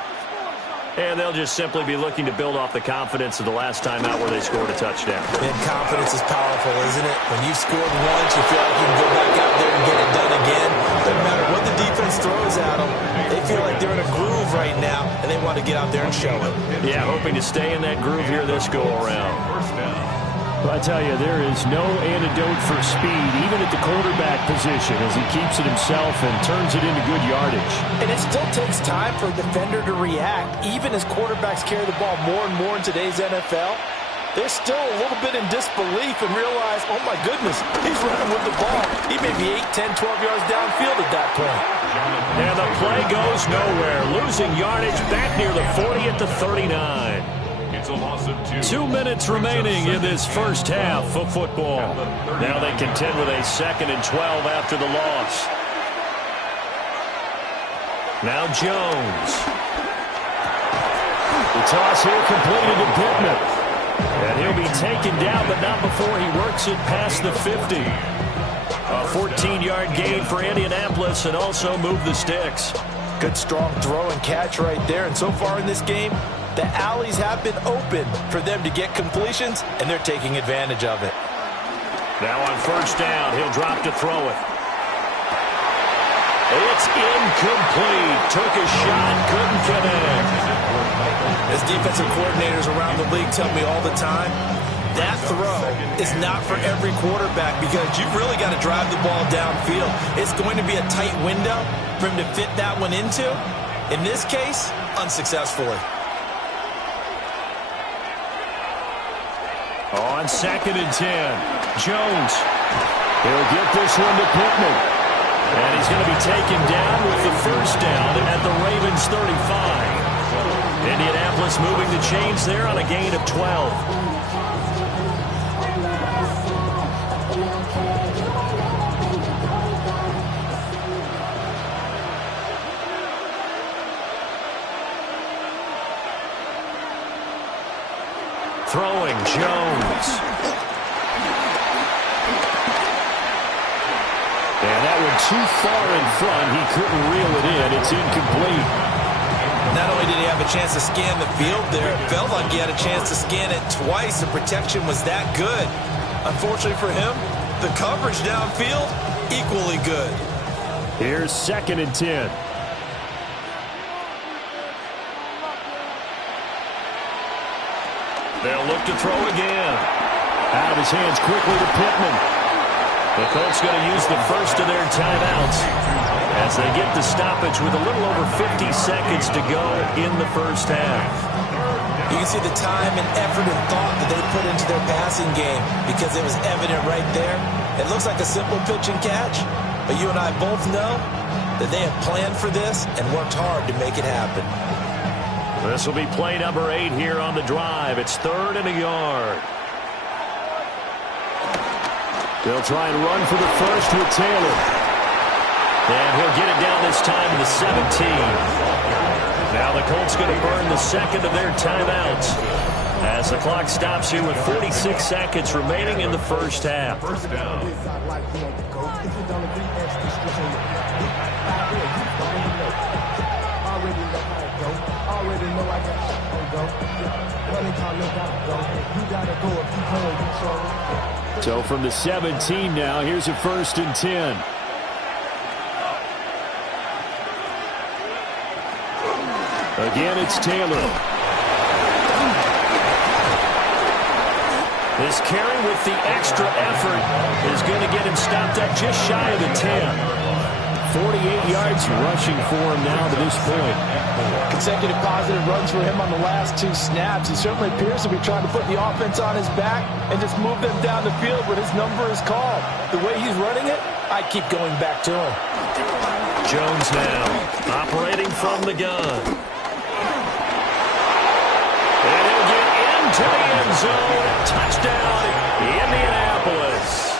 And they'll just simply be looking to build off the confidence of the last time out where they scored a touchdown. And confidence is powerful, isn't it? When you've scored once, you feel like you can go back out there and get it done again. Doesn't matter what the defense throws at them. They feel like they're in a groove right now, and they want to get out there and show it. Yeah, hoping to stay in that groove here this go-around. First down. Well, I tell you, there is no antidote for speed, even at the quarterback position, as he keeps it himself and turns it into good yardage. And it still takes time for a defender to react. Even as quarterbacks carry the ball more and more in today's NFL, they're still a little bit in disbelief and realize, oh my goodness, he's running with the ball. He may be 8, 10, 12 yards downfield at that point. And the play goes nowhere. Losing yardage back near the 40 at the 39. It's a loss of 2. 2 minutes remaining in this first half of football. Now they contend with a 2nd and 12 after the loss. Now Jones. The toss here completed to Pittman. And he'll be taken down, but not before he works it past the 50. A 14-yard gain for Indianapolis and also move the sticks. Good strong throw and catch right there. And so far in this game, the alleys have been open for them to get completions, and they're taking advantage of it. Now on first down, he'll drop to throw it. It's incomplete. Took a shot, couldn't connect. As defensive coordinators around the league tell me all the time, that throw is not for every quarterback because you've really got to drive the ball downfield. It's going to be a tight window for him to fit that one into. In this case, unsuccessfully. On 2nd and 10, Jones. He'll get this one to Pittman. And he's going to be taken down with the first down at the Ravens 35. Indianapolis moving the chains there on a gain of 12. Throwing Jones. And that one too far in front. He couldn't reel it in. It's incomplete. Not only did he have a chance to scan the field there, it felt like he had a chance to scan it twice. The protection was that good. Unfortunately for him, the coverage downfield, equally good. Here's 2nd and 10. They'll look to throw again. Out of his hands quickly to Pittman. The Colts going to use the first of their timeouts as they get the stoppage with a little over 50 seconds to go in the first half. You can see the time and effort and thought that they put into their passing game because it was evident right there. It looks like a simple pitch and catch, but you and I both know that they have planned for this and worked hard to make it happen. This will be play number 8 here on the drive. It's 3rd and a yard. They'll try and run for the first with Taylor. And he'll get it down this time to the 17. Now the Colts going to burn the 2nd of their timeouts as the clock stops here with 46 seconds remaining in the first half. First down. You gotta go if you home, you So from the 17 now, here's a 1st and 10. Again, it's Taylor. This carry with the extra effort is going to get him stopped up just shy of the 10. 48 yards rushing for him now to this point. Consecutive positive runs for him on the last 2 snaps. He certainly appears to be trying to put the offense on his back and just move them down the field when his number is called. The way he's running it, I keep going back to him. Jones now operating from the gun. And he'll get into the end zone. Touchdown, Indianapolis.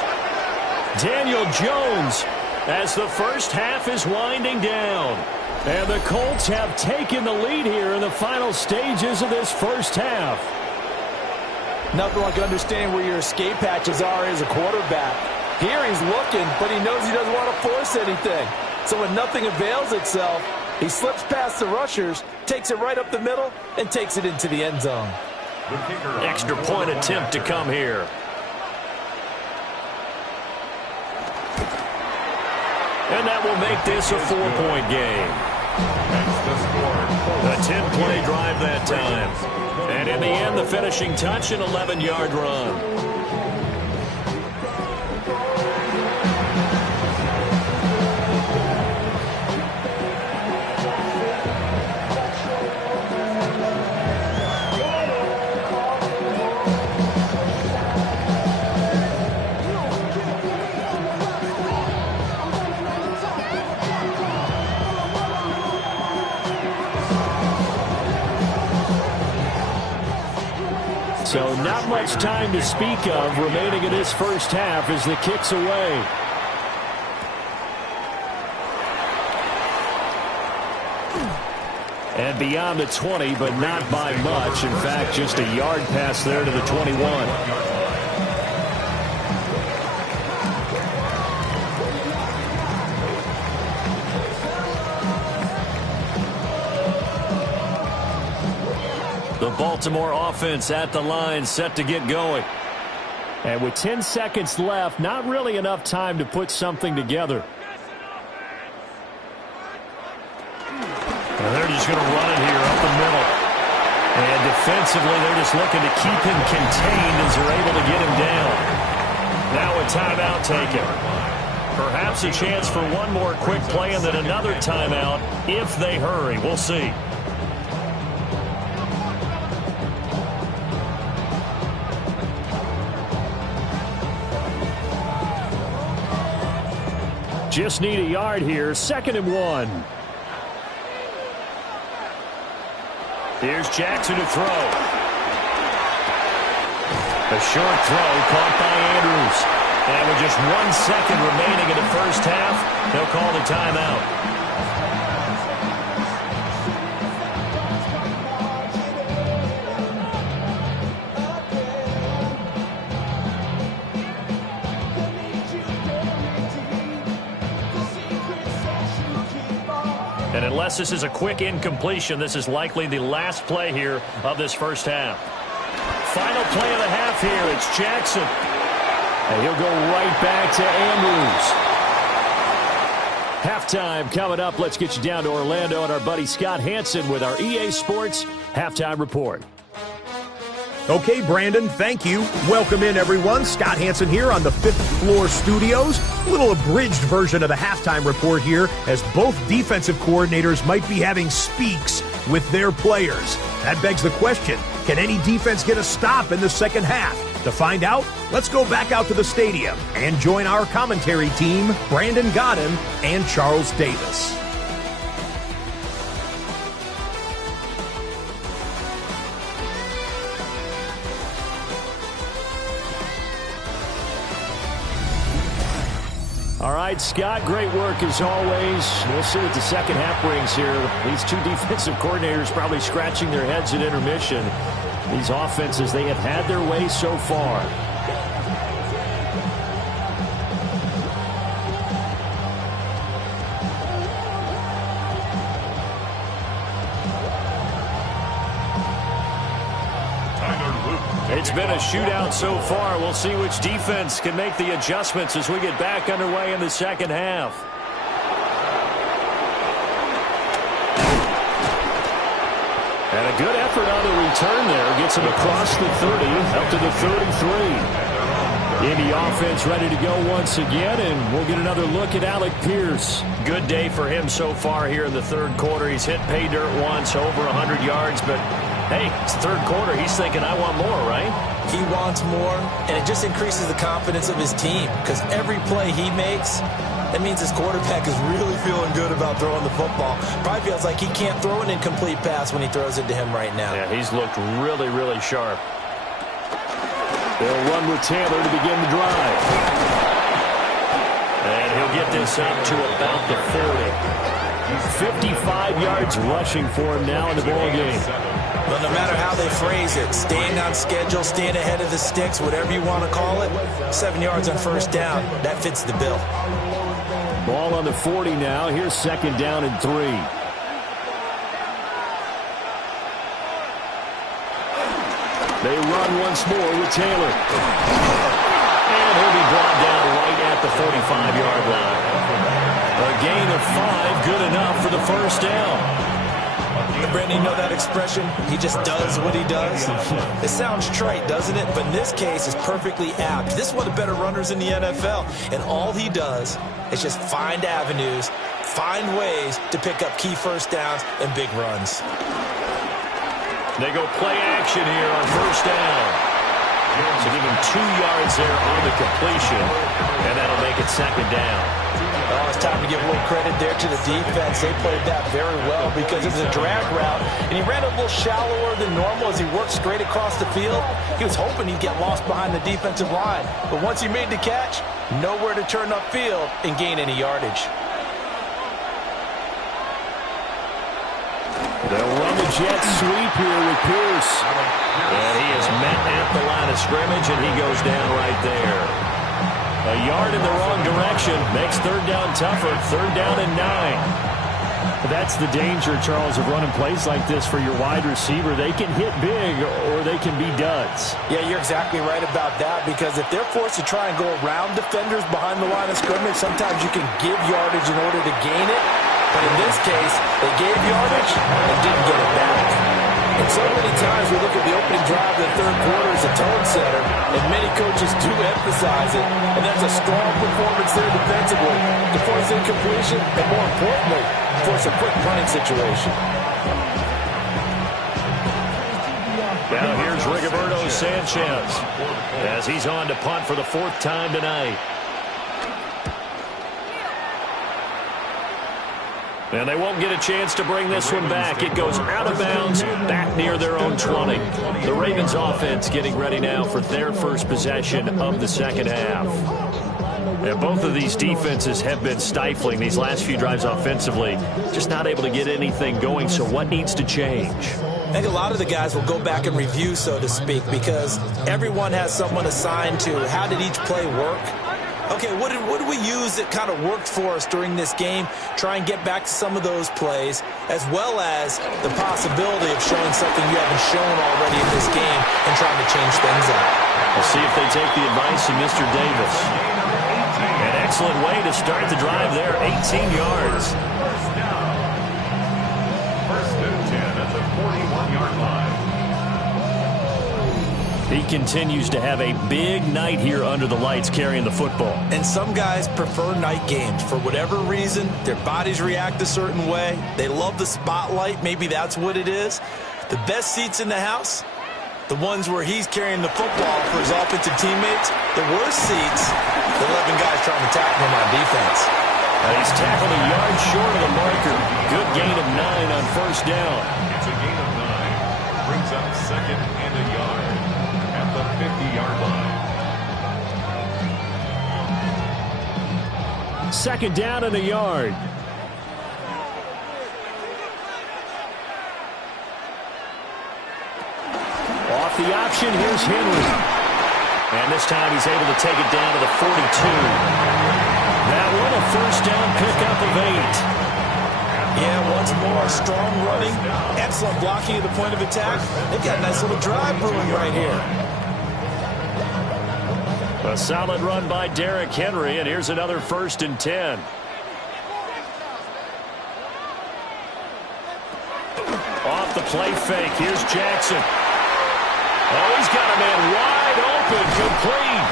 Daniel Jones, as the first half is winding down. And the Colts have taken the lead here in the final stages of this first half. Nothing like understanding where your escape hatches are as a quarterback. Here he's looking, but he knows he doesn't want to force anything. So when nothing avails itself, he slips past the rushers, takes it right up the middle, and takes it into the end zone. Extra point attempt to come here. And that will make this a 4-point game. A 10-play drive that time. And in the end, the finishing touch, an 11-yard run. So not much time to speak of remaining in this first half as the kick's away. And beyond the 20, but not by much. In fact, just a yard pass there to the 21. The Baltimore offense at the line, set to get going. And with 10 seconds left, not really enough time to put something together. And they're just going to run it here up the middle. And defensively, they're just looking to keep him contained as they're able to get him down. Now a timeout taken. Perhaps a chance for one more quick play and then another timeout if they hurry. We'll see. Just need a yard here. 2nd and 1. Here's Jackson to throw. A short throw caught by Andrews. And with just 1 second remaining in the first half, they'll call the timeout. And unless this is a quick incompletion, this is likely the last play here of this first half. Final play of the half here. It's Jackson. And he'll go right back to Andrews. Halftime coming up. Let's get you down to Orlando and our buddy Scott Hansen with our EA Sports Halftime Report. Okay, Brandon, thank you. Welcome in, everyone. Scott Hansen here on the 5th floor studios. A little abridged version of the halftime report here, as both defensive coordinators might be having speaks with their players. That begs the question, can any defense get a stop in the second half? To find out, let's go back out to the stadium and join our commentary team, Brandon Godden and Charles Davis. All right, Scott, great work as always. We'll see what the second half brings here. These two defensive coordinators probably scratching their heads at intermission. These offenses, they have had their way so far. It's been a shootout so far. We'll see which defense can make the adjustments as we get back underway in the second half. And a good effort on the return there. Gets him across the 30, up to the 33. Indy offense ready to go once again, and we'll get another look at Alec Pierce. Good day for him so far here in the third quarter. He's hit pay dirt once, over 100 yards, but hey, it's the third quarter. He's thinking, I want more, right? He wants more, and it just increases the confidence of his team because every play he makes, that means his quarterback is really feeling good about throwing the football. Probably feels like he can't throw an incomplete pass when he throws it to him right now. Yeah, he's looked really, really sharp. They'll run with Taylor to begin the drive. And he'll get this up to about the 40. 55 yards rushing for him now in the ballgame. Well, no matter how they phrase it, staying on schedule, staying ahead of the sticks, whatever you want to call it, 7 yards on first down, that fits the bill. Ball on the 40 now. Here's second down and 3. They run once more with Taylor. And he'll be brought down right at the 45-yard line. A gain of 5, good enough for the first down. Brandon, you know that expression? He just does what he does. It sounds trite, doesn't it? But in this case, it's perfectly apt. This is one of the better runners in the NFL. And all he does is just find avenues, find ways to pick up key first downs and big runs. They go play action here on first down. So give him 2 yards there on the completion, and that'll make it second down. Oh, it's time to give a little credit there to the defense. They played that very well because it was a drag route, and he ran a little shallower than normal as he worked straight across the field. He was hoping he'd get lost behind the defensive line, but once he made the catch, nowhere to turn upfield and gain any yardage. They'll run the jet sweep here with Pierce. And he is met at the line of scrimmage, and he goes down right there. A yard in the wrong direction makes third down tougher. Third down and 9. That's the danger, Charles, of running plays like this for your wide receiver. They can hit big or they can be duds. Yeah, you're exactly right about that because if they're forced to try and go around defenders behind the line of scrimmage, sometimes you can give yardage in order to gain it. But in this case, they gave yardage and didn't get it back. And so many times we look at the opening drive of the third quarter as a tone setter, and many coaches do emphasize it. And that's a strong performance there defensively to force incompletion and, more importantly, force a quick punting situation. Now here's Rigoberto Sanchez as he's on to punt for the 4th time tonight. And they won't get a chance to bring this one back. It goes out of bounds, back near their own 20. The Ravens offense getting ready now for their first possession of the second half. And both of these defenses have been stifling these last few drives offensively. Just not able to get anything going, so what needs to change? I think a lot of the guys will go back and review, so to speak, because everyone has someone assigned to how did each play work. Okay, what did we use that kind of worked for us during this game? Try and get back to some of those plays, as well as the possibility of showing something you haven't shown already in this game and trying to change things up. We'll see if they take the advice of Mr. Davis. An excellent way to start the drive there, 18 yards. First and 10 at the 41-yard line. He continues to have a big night here under the lights carrying the football. And some guys prefer night games. For whatever reason, their bodies react a certain way. They love the spotlight. Maybe that's what it is. The best seats in the house, the ones where he's carrying the football for his offensive teammates. The worst seats, the 11 guys trying to tackle him on defense. And he's tackled a yard short of the marker. Good gain of 9 on first down. It's a gain of 9. Brings up second and a yard at the 50-yard line. Second down and a yard. Off the option, here's Henry. And this time he's able to take it down to the 42. That one a first down pickup of 8. Yeah, once more, strong running, excellent blocking at the point of attack. They've got a nice little drive brewing right here. A solid run by Derrick Henry, and here's another 1st and 10. Off the play fake, here's Jackson. Oh, he's got a man wide open, complete.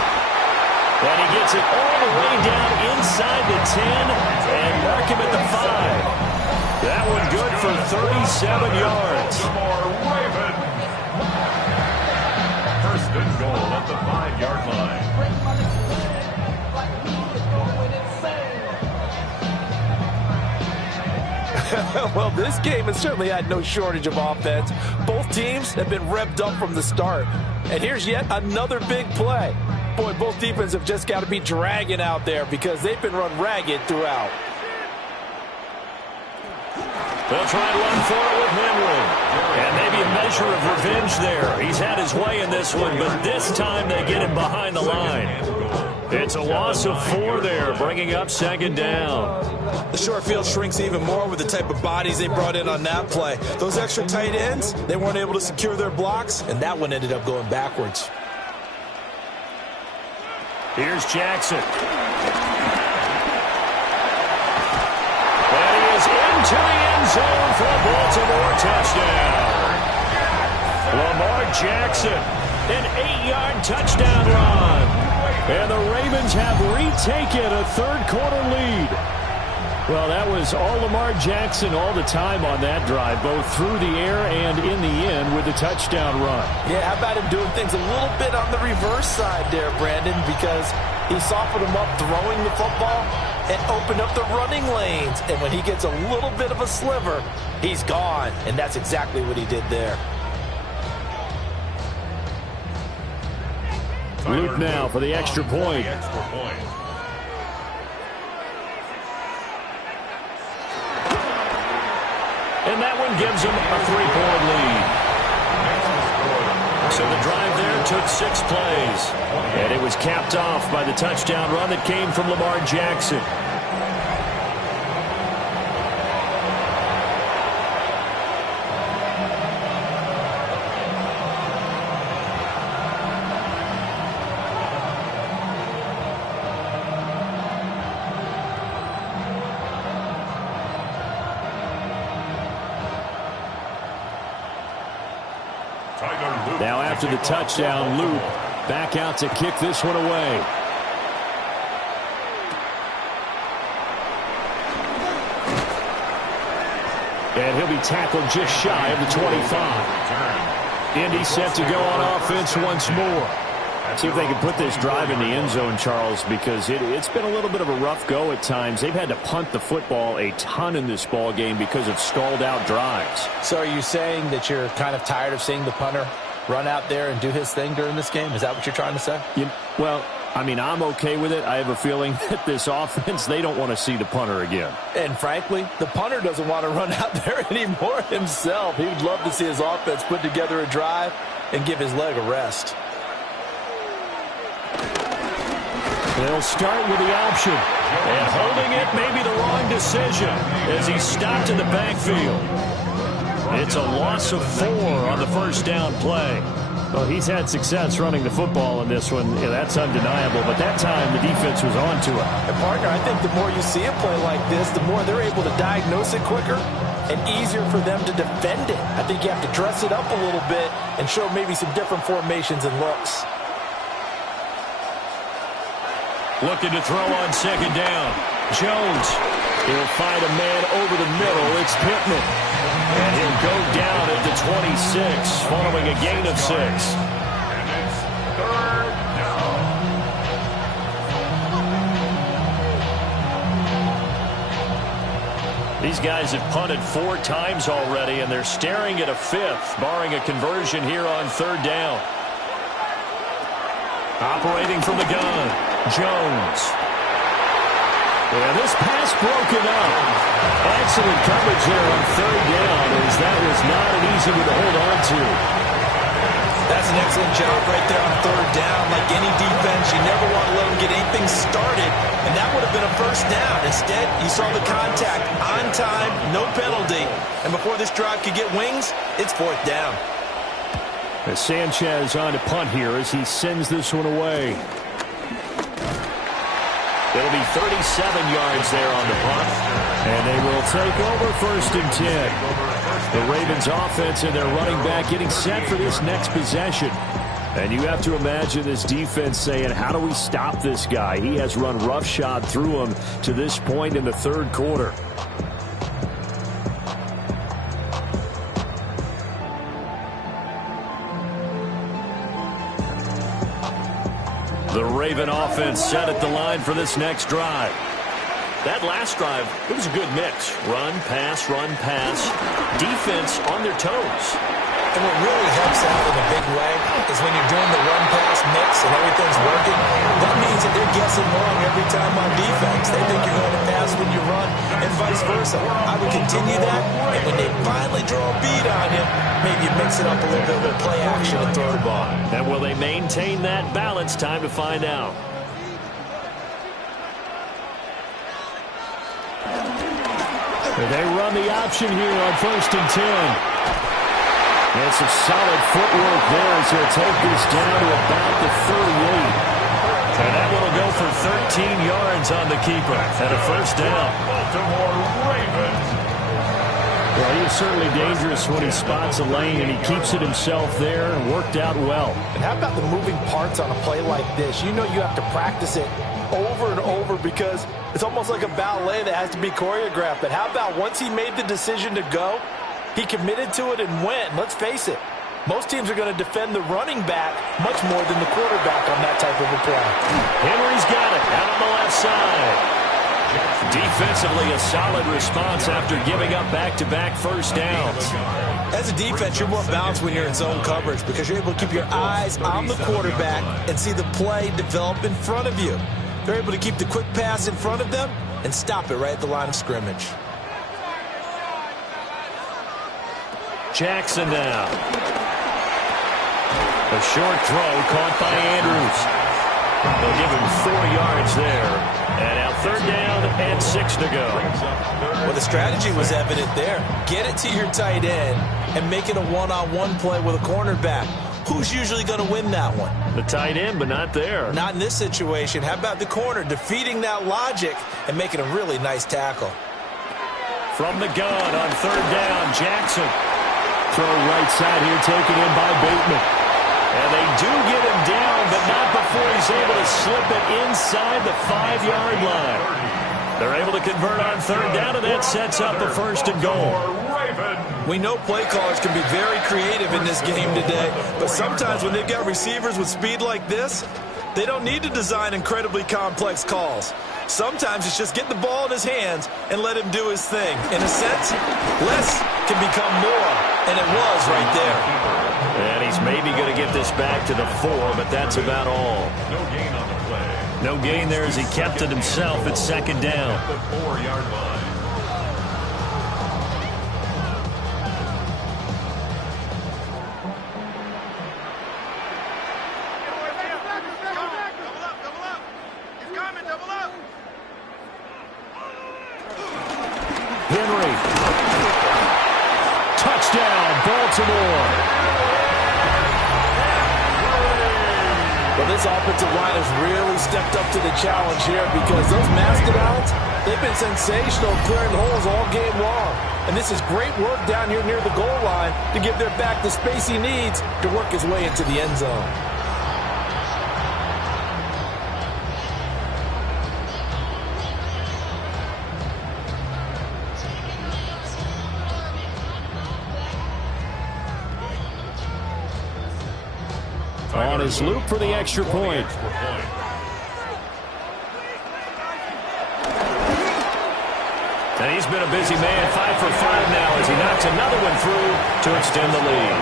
And he gets it all the way down inside the 10 and mark him at the 5. That one good for 37 yards. First and goal at the 5-yard line. Well, this game has certainly had no shortage of offense. Both teams have been revved up from the start. And here's yet another big play. Boy, both defenses have just got to be dragging out there because they've been run ragged throughout. They'll try and run for it with Henry. And maybe a measure of revenge there. He's had his way in this one, but this time they get him behind the line. It's a loss of 4 there, bringing up 2nd down. The short field shrinks even more with the type of bodies they brought in on that play. Those extra tight ends, they weren't able to secure their blocks, and that one ended up going backwards. Here's Jackson. And he is into the end zone for a Baltimore touchdown. Lamar Jackson, an 8-yard touchdown run. And the Ravens have retaken a 3rd-quarter lead. Well, that was all Lamar Jackson all the time on that drive, both through the air and in the end with the touchdown run. Yeah, how about him doing things a little bit on the reverse side there, Brandon, because he softened him up throwing the football and opened up the running lanes. And when he gets a little bit of a sliver, he's gone. And that's exactly what he did there. Luke now for the extra point. And that one gives them a 3-point lead. So the drive there took 6 plays. And it was capped off by the touchdown run that came from Lamar Jackson. Now after the touchdown, Luke back out to kick this one away. And he'll be tackled just shy of the 25. Indy set to go on offense once more. See if they can put this drive in the end zone, Charles, because it's been a little bit of a rough go at times. They've had to punt the football a ton in this ball game because of stalled out drives. So are you saying that you're kind of tired of seeing the punter run out there and do his thing during this game? Is that what you're trying to say? Well, I mean, I'm okay with it. I have a feeling that this offense, they don't want to see the punter again. And frankly, the punter doesn't want to run out there anymore himself. He would love to see his offense put together a drive and give his leg a rest. They'll start with the option. And holding it may be the wrong decision as he's stopped in the backfield. It's a loss of 4 on the first down play. Well, he's had success running the football in this one. Yeah, that's undeniable. But that time, the defense was on to it. And, partner, I think the more you see a play like this, the more they're able to diagnose it quicker and easier for them to defend it. I think you have to dress it up a little bit and show maybe some different formations and looks. Looking to throw on second down. Jones. He'll find a man over the middle. It's Pittman. And he'll go down at the 26 following a gain of 6. And it's 3rd down. These guys have punted 4 times already, and they're staring at a 5th, barring a conversion here on 3rd down. Operating from the gun, Jones. And this pass broken up. Excellent coverage there on 3rd down, as that was not an easy one to hold on to. That's an excellent job right there on 3rd down. Like any defense, you never want to let them get anything started, and that would have been a first down. Instead, you saw the contact on time, no penalty, and before this drive could get wings, it's 4th down. As Sanchez on to punt here as he sends this one away. It'll be 37 yards there on the punt. And they will take over 1st and 10. The Ravens offense and their running back getting set for this next possession. And you have to imagine this defense saying, how do we stop this guy? He has run roughshod through him to this point in the 3rd quarter. The Raven offense set at the line for this next drive. That last drive, it was a good mix. Run, pass, defense on their toes. And what really helps out in a big way is when you're doing the run-pass mix and everything's working, that means that they're guessing wrong every time on defense. They think you're going to pass when you run and vice versa. I would continue that, and when they finally draw a bead on you, maybe you mix it up a little bit with play action and throw the ball. And will they maintain that balance? Time to find out. They run the option here on 1st and 10. And some solid footwork there as he'll take this down to about the 38. And that one will go for 13 yards on the keeper and a 1st down. Baltimore Ravens. Well, he is certainly dangerous when he spots a lane, and he keeps it himself there and worked out well. And how about the moving parts on a play like this? You know you have to practice it over and over because it's almost like a ballet that has to be choreographed. But how about once he made the decision to go, he committed to it and went. Let's face it, most teams are going to defend the running back much more than the quarterback on that type of a play. Henry's got it out on the left side. Defensively, a solid response after giving up back-to-back 1st downs. As a defense, you're more balanced when you're in zone coverage because you're able to keep your eyes on the quarterback and see the play develop in front of you. They're able to keep the quick pass in front of them and stop it right at the line of scrimmage. Jackson now. A short throw caught by Andrews. They'll give him 4 yards there. And now 3rd down and 6 to go. Well, the strategy was evident there. Get it to your tight end and make it a one-on-one play with a cornerback. Who's usually going to win that one? The tight end, but not there. Not in this situation. How about the corner defeating that logic and making a really nice tackle? From the gun on 3rd down, Jackson. Throw right side here, taken in by Bateman. And they do get him down, but not before he's able to slip it inside the 5-yard line. They're able to convert on 3rd down, and that sets up a 1st and goal. We know play callers can be very creative in this game today, but sometimes when they've got receivers with speed like this, they don't need to design incredibly complex calls. Sometimes it's just get the ball in his hands and let him do his thing. In a sense, less can become more, and it was right there. And he's maybe going to get this back to the 4, but that's about all. No gain on the play. No gain there as he kept it himself at 2nd down. The 4-yard line. Henry. Touchdown, Baltimore. Well, this offensive line has really stepped up to the challenge here because those mastodons, they've been sensational clearing holes all game long. And this is great work down here near the goal line to give their back the space he needs to work his way into the end zone. On his loop for the extra point. And he's been a busy man, 5 for 5 now as he knocks another one through to extend the lead.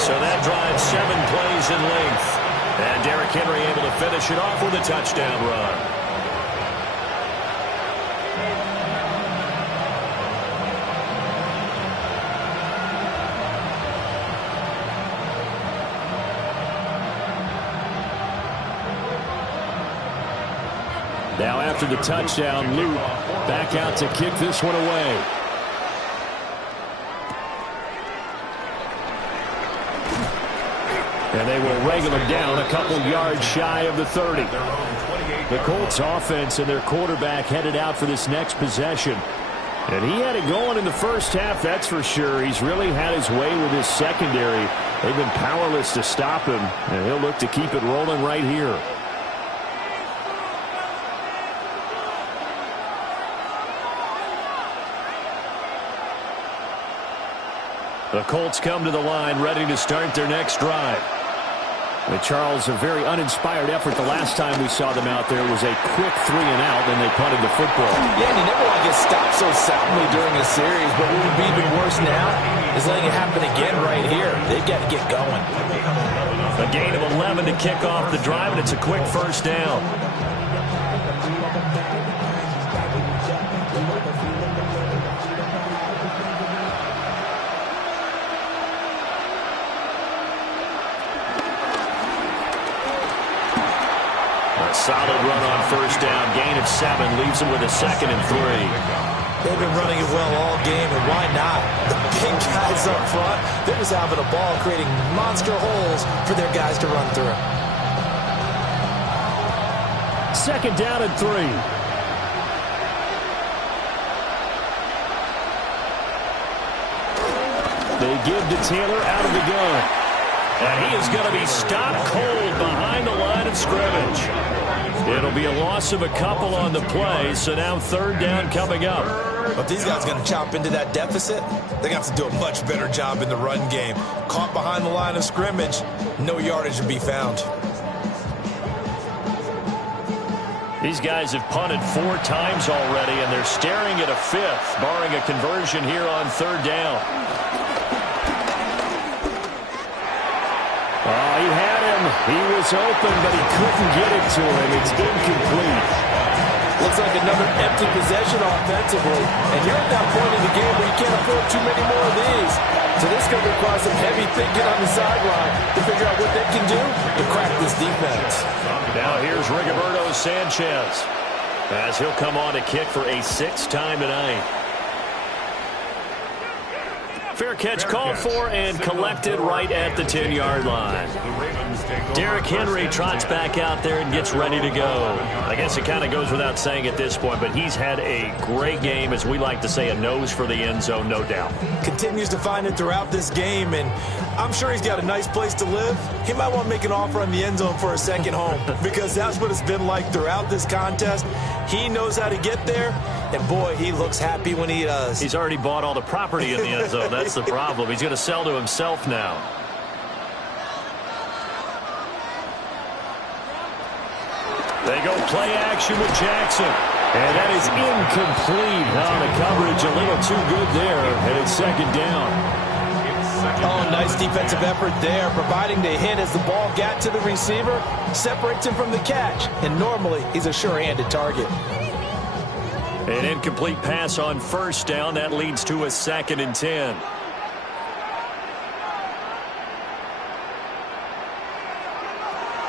So that drives 7 plays in length. And Derrick Henry able to finish it off with a touchdown run. Now after the touchdown, Luke back out to kick this one away. And they will wrangle him down a couple yards shy of the 30. The Colts offense and their quarterback headed out for this next possession. And he had it going in the first half, that's for sure. He's really had his way with his secondary. They've been powerless to stop him, and he'll look to keep it rolling right here. The Colts come to the line, ready to start their next drive. Charles, a very uninspired effort the last time we saw them out there was a quick 3-and-out, and they punted the football. Yeah, and you never want to get stopped so soundly during a series, but what would be even worse now is letting it happen again right here. They've got to get going. A gain of 11 to kick off the drive, and it's a quick first down. Solid run on first down. Gain of 7 leaves him with a 2nd and 3. They've been running it well all game, and why not? The big guys up front, they're just having a ball, creating monster holes for their guys to run through. 2nd down and 3. They give to Taylor out of the gun. And he is going to be stopped cold behind the line of scrimmage. It'll be a loss of a couple on the play, so now 3rd down coming up. But these guys going to chop into that deficit, they're going to have to do a much better job in the run game. Caught behind the line of scrimmage, no yardage to be found. These guys have punted 4 times already, and they're staring at a 5th, barring a conversion here on 3rd down. Oh, he had him. He was open, but he couldn't get it to him. It's incomplete. Looks like another empty possession offensively. And you're at that point in the game where you can't afford too many more of these. So this is going to require some heavy thinking on the sideline to figure out what they can do to crack this defense. Now here's Rigoberto Sanchez as he'll come on to kick for a 6th time tonight. Fair catch called for and collected right at the 10-yard line. Derrick Henry trots back out there and gets ready to go. I guess it kind of goes without saying at this point, but he's had a great game, as we like to say, a nose for the end zone, no doubt. Continues to find it throughout this game, and I'm sure he's got a nice place to live. He might want to make an offer on the end zone for a second home because that's what it's been like throughout this contest. He knows how to get there, and boy, he looks happy when he does. He's already bought all the property in the end zone. That's the problem. He's going to sell to himself now. They go play action with Jackson. And that is incomplete. The coverage a little too good there. And it's 2nd down. Oh, nice defensive effort there, providing the hit as the ball got to the receiver, separates him from the catch. And normally, he's a sure-handed target. An incomplete pass on 1st down. That leads to a 2nd and 10.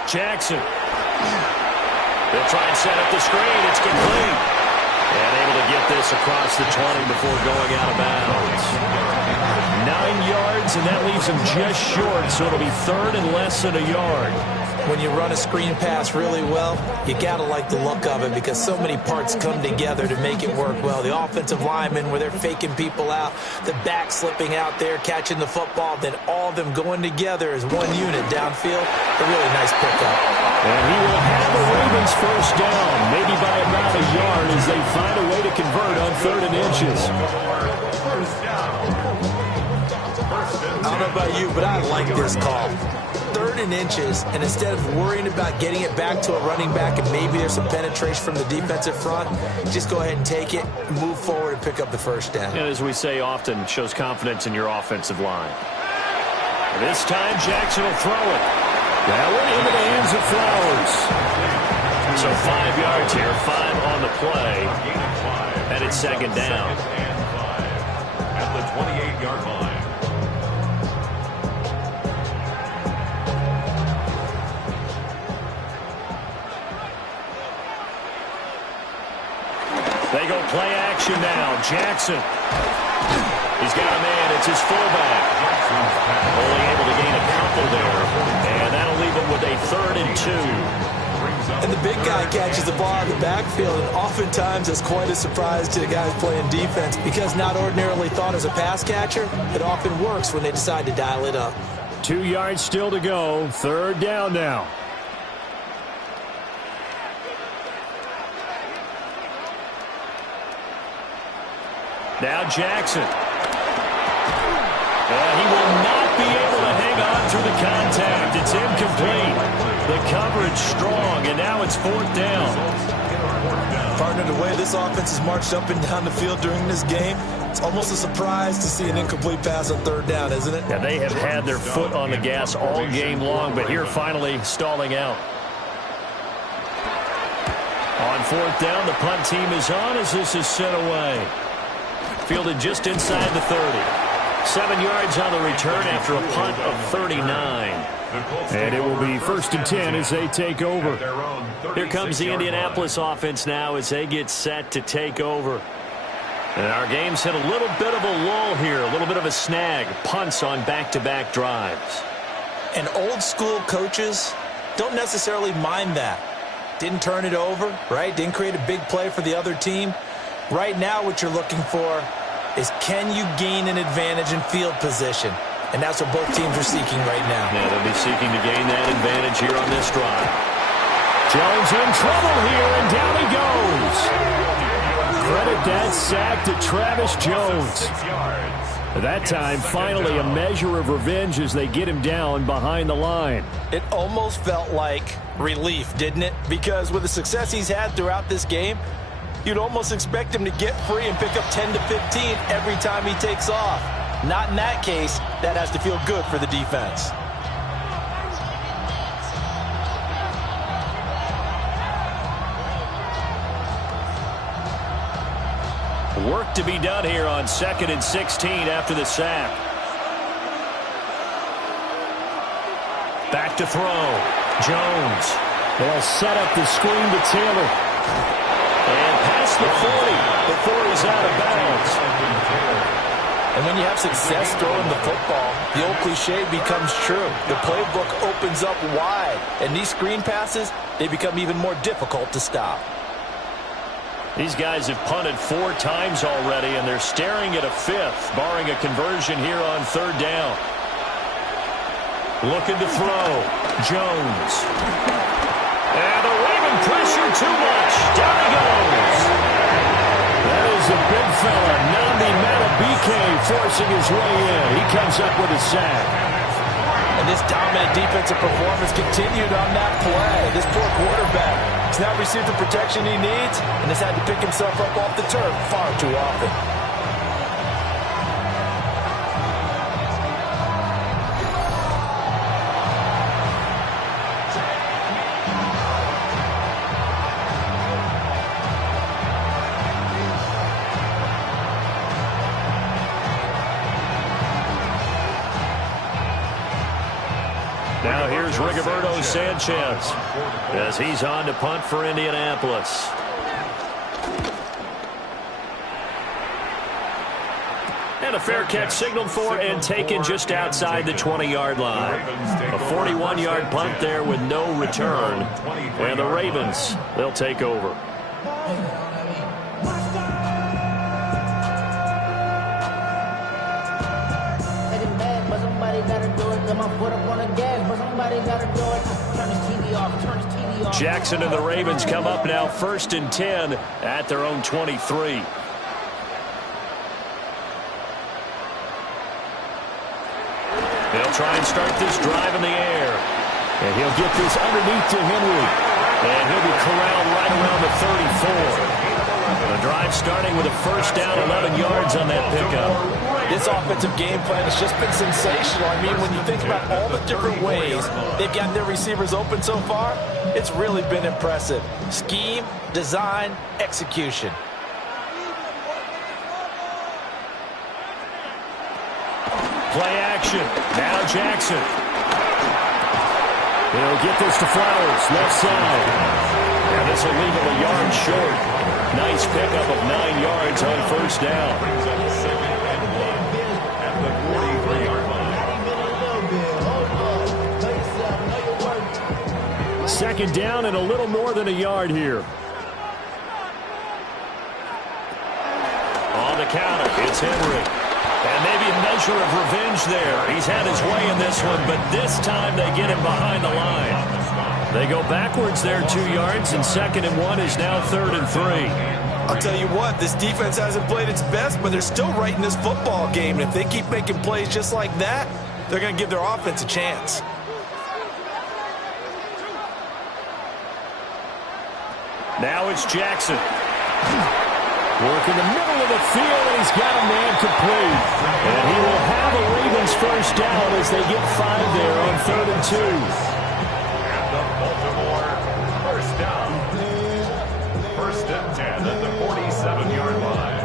Jackson. They'll try and set up the screen. It's complete. And able to get this across the 20 before going out of bounds. 9 yards, and that leaves him just short, so it'll be 3rd and less than a yard. When you run a screen pass really well, you got to like the look of it because so many parts come together to make it work well. The offensive linemen, where they're faking people out, the back slipping out there, catching the football, then all of them going together as one unit downfield. A really nice pickup. And he will have the Ravens 1st down, maybe by about a yard as they find a way to convert on 3rd and inches. I don't know about you, but I like this call. 3rd and inches, and instead of worrying about getting it back to a running back and maybe there's some penetration from the defensive front, just go ahead and take it, move forward, and pick up the 1st down. And as we say often, shows confidence in your offensive line. This time, Jackson will throw it. That went into the hands of Flowers. So 5 yards here, 5 on the play, and it's 2nd down. At the 28-yard line. They go play action now. Jackson. He's got a man. It's his fullback. Only able to gain a couple there. 2. And the big guy catches the ball in the backfield, and oftentimes it's quite a surprise to the guys playing defense because not ordinarily thought as a pass catcher, it often works when they decide to dial it up. 2 yards still to go. 3rd down now. Now Jackson. He will not be able to hang on through the contact. It's incomplete. The coverage strong, and now it's 4th down. Partner, the way this offense has marched up and down the field during this game, it's almost a surprise to see an incomplete pass on 3rd down, isn't it? Yeah, they have had their foot on the gas all game long, but here finally stalling out. On 4th down, the punt team is on as this is sent away. Fielded just inside the 30. 7 yards on the return after a punt of 39. And it will be 1st and 10 as they take over. Here comes the Indianapolis offense now as they get set to take over. And our game's hit a little bit of a lull here, a little bit of a snag. Punts on back-to-back drives. And old school coaches don't necessarily mind that. Didn't turn it over, right? Didn't create a big play for the other team. Right now what you're looking for is can you gain an advantage in field position? And that's what both teams are seeking right now. Yeah, they'll be seeking to gain that advantage here on this drive. Jones in trouble here, and down he goes. Credit that sack to Travis Jones. That time, finally, a measure of revenge as they get him down behind the line. It almost felt like relief, didn't it? Because with the success he's had throughout this game, you'd almost expect him to get free and pick up 10 to 15 every time he takes off. Not in that case. That has to feel good for the defense. Work to be done here on 2nd and 16 after the sack. Back to throw. Jones. They'll set up the screen to Taylor. And past the 40 before he's out of bounds. And when you have success throwing the football, the old cliche becomes true. The playbook opens up wide. And these screen passes, they become even more difficult to stop. These guys have punted 4 times already, and they're staring at a 5th, barring a conversion here on 3rd down. Looking to throw. Jones. And the Raven pressure too much. Down he goes. That is a big fella, Nnamdi Madubuike, forcing his way in. He comes up with a sack. And this dominant defensive performance continued on that play. This poor quarterback has not received the protection he needs and has had to pick himself up off the turf far too often. Now here's Rigoberto Sanchez as he's on to punt for Indianapolis. And a fair catch signaled for and taken just outside the 20-yard line. A 41-yard punt there with no return. And the Ravens, they'll take over. Jackson and the Ravens come up now 1st and 10 at their own 23. They'll try and start this drive in the air. And he'll get this underneath to Henry. And he'll be corralled right around the 34. The drive starting with a 1st down, 11 yards on that pickup. This offensive game plan has just been sensational. I mean, when you think about all the different ways they've got their receivers open so far, it's really been impressive. Scheme, design, execution. Play action. Now Jackson. He'll get this to Flowers, left side. And this will leave him a yard short. Nice pickup of 9 yards on 1st down. second down and a little more than a yard here. On the counter, it's Henry. And maybe a measure of revenge there. He's had his way in this one, but this time they get him behind the line. They go backwards there 2 yards, and 2nd and 1 is now 3rd and 3. I'll tell you what, this defense hasn't played its best, but they're still right in this football game. And if they keep making plays just like that, they're going to give their offense a chance. Now it's Jackson. Work in the middle of the field, and he's got a man complete. And he will have a Ravens first down as they get 5 there on 3rd and 2. And the Baltimore first down. 1st and 10 at the 47-yard line.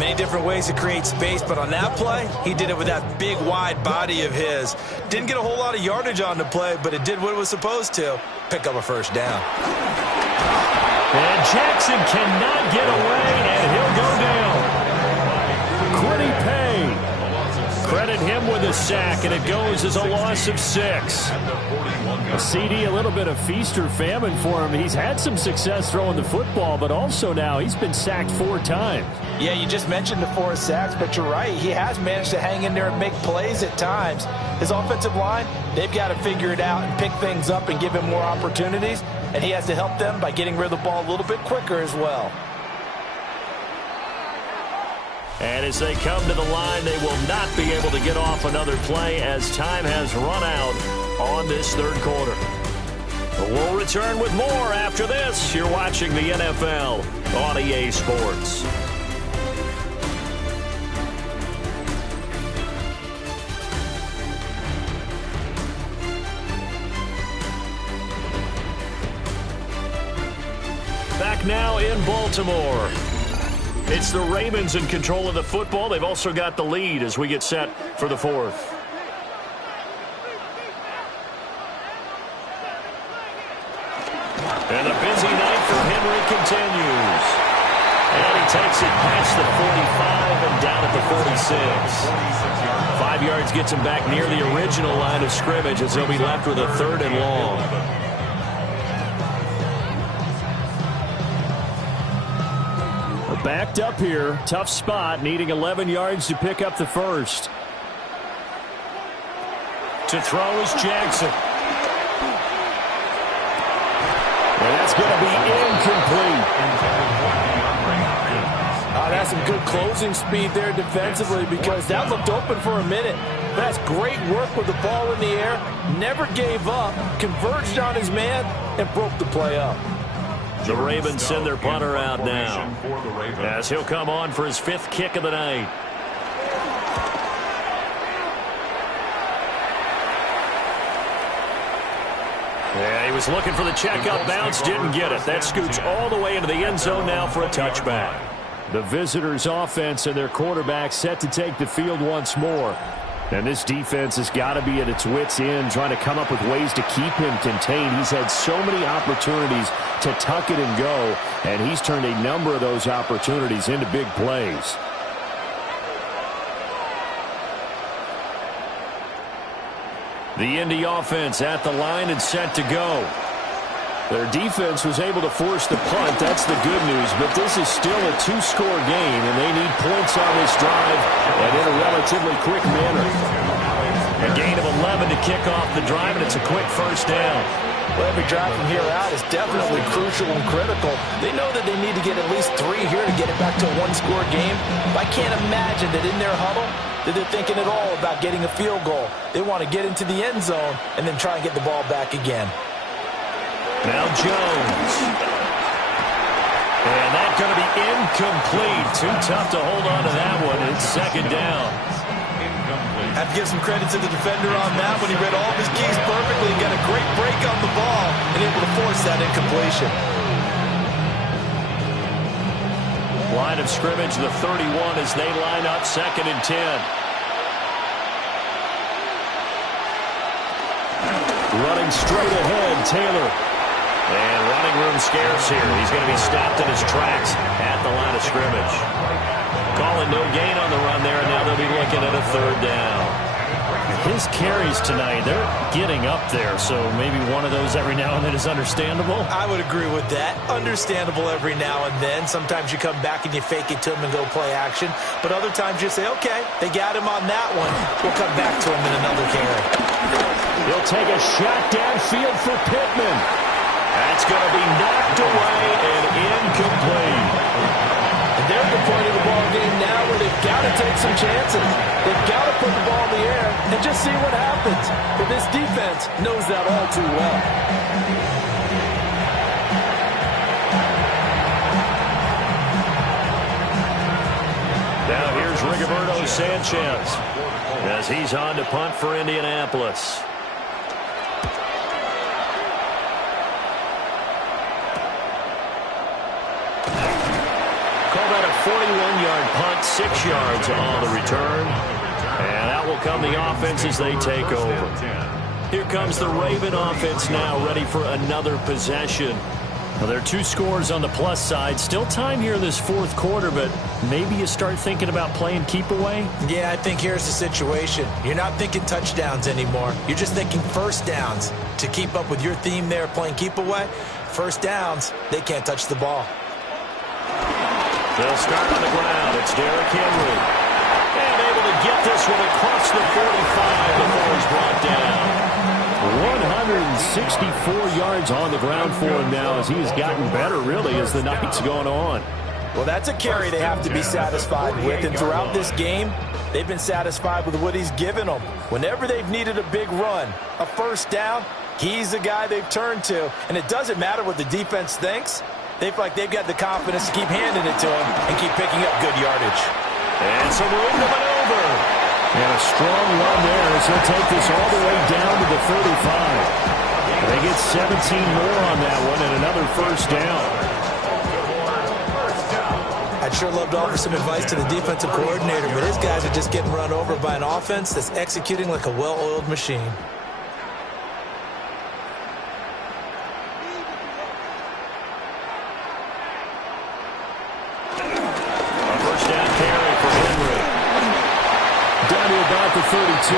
Many different ways to create space, but on that play, he did it with that big, wide body of his. Didn't get a whole lot of yardage on the play, but it did what it was supposed to. Pick up a first down. And Jackson cannot get away, and he'll go down. Quiddy Pay. Credit him with a sack, and it goes as a loss of 6. A CD, a little bit of feast or famine for him. He's had some success throwing the football, but also now he's been sacked 4 times. Yeah, you just mentioned the 4 sacks, but you're right. He has managed to hang in there and make plays at times. His offensive line, they've got to figure it out and pick things up and give him more opportunities, and he has to help them by getting rid of the ball a little bit quicker as well. And as they come to the line, they will not be able to get off another play as time has run out on this 3rd quarter. But we'll return with more after this. You're watching the NFL on EA Sports. Back now in Baltimore. It's the Ravens in control of the football. They've also got the lead as we get set for the 4th. And the busy night for Henry continues. And he takes it past the 45 and down at the 46. 5 yards gets him back near the original line of scrimmage as he'll be left with a 3rd and long. Backed up here, tough spot, needing 11 yards to pick up the first. To throw is Jackson. And that's going to be incomplete. That's some good closing speed there defensively because that looked open for a minute. But that's great work with the ball in the air. Never gave up, converged on his man, and broke the play up. The Ravens send their punter out now as he'll come on for his 5th kick of the night. Yeah, he was looking for the checkup bounce, didn't get it. That scoots all the way into the end zone now for a touchback. The visitors' offense and their quarterback set to take the field once more. And this defense has got to be at its wits' end, trying to come up with ways to keep him contained. He's had so many opportunities to tuck it and go, and he's turned a number of those opportunities into big plays. The Indy offense at the line and set to go. Their defense was able to force the punt. That's the good news, but this is still a 2-score game, and they need points on this drive and in a relatively quick manner. A gain of 11 to kick off the drive, and it's a quick first down. Well, every drive from here out is definitely crucial and critical. They know that they need to get at least 3 here to get it back to a 1-score game. But I can't imagine that in their huddle that they're thinking at all about getting a field goal. They want to get into the end zone and then try and get the ball back again. Now Jones. And that's going to be incomplete. Too tough to hold on to that one. It's 2nd down. Have to give some credit to the defender on that when he read all of his keys perfectly and got a great break on the ball and able to force that incompletion. Line of scrimmage, the 31 as they line up 2nd and 10. Running straight ahead, Taylor. And running room scarce here. He's going to be stopped in his tracks at the line of scrimmage. Calling no gain on the run there, and now they'll be looking at a 3rd down. His carries tonight, they're getting up there, so maybe one of those every now and then is understandable. I would agree with that. Understandable every now and then. Sometimes you come back and you fake it to him and go play action. But other times you say, okay, they got him on that one. We'll come back to him in another carry. He'll take a shot downfield for Pittman. That's going to be knocked away and incomplete. And they're at the point of the ball game now where they've got to take some chances. They've got to put the ball in the air and just see what happens. But this defense knows that all too well. Now here's Rigoberto Sanchez as he's on to punt for Indianapolis. Call that a 41-yard punt, 6 yards on the return. And out will come the offense as they take over. Here comes the Raven offense now, ready for another possession. Well, there are 2 scores on the plus side. Still time here in this fourth quarter, but maybe you start thinking about playing keep away? Yeah, I think here's the situation. You're not thinking touchdowns anymore. You're just thinking first downs. To keep up with your theme there, playing keep away, first downs, they can't touch the ball. They'll start on the ground. It's Derrick Henry. And able to get this one across the 45 before he's brought down. 164 yards on the ground for him now as he's gotten better, really, as the night's gone on. Well, that's a carry they have to be satisfied with. And throughout this game, they've been satisfied with what he's given them. Whenever they've needed a big run, a first down, he's the guy they've turned to. And it doesn't matter what the defense thinks. They feel like they've got the confidence to keep handing it to him and keep picking up good yardage. And some room to maneuver. And a strong run there as he'll take this all the way down to the 35. They get 17 more on that one and another first down. I'd sure love to offer some advice to the defensive coordinator, but his guys are just getting run over by an offense that's executing like a well-oiled machine. About the 32.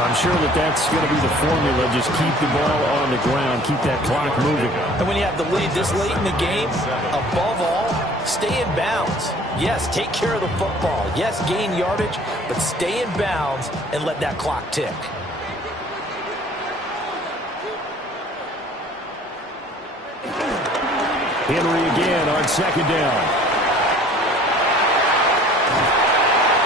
I'm sure that's going to be the formula. Just keep the ball on the ground. Keep that clock moving. And when you have the lead this late in the game, above all, stay in bounds. Yes, take care of the football. Yes, gain yardage, but stay in bounds and let that clock tick. Henry again on second down.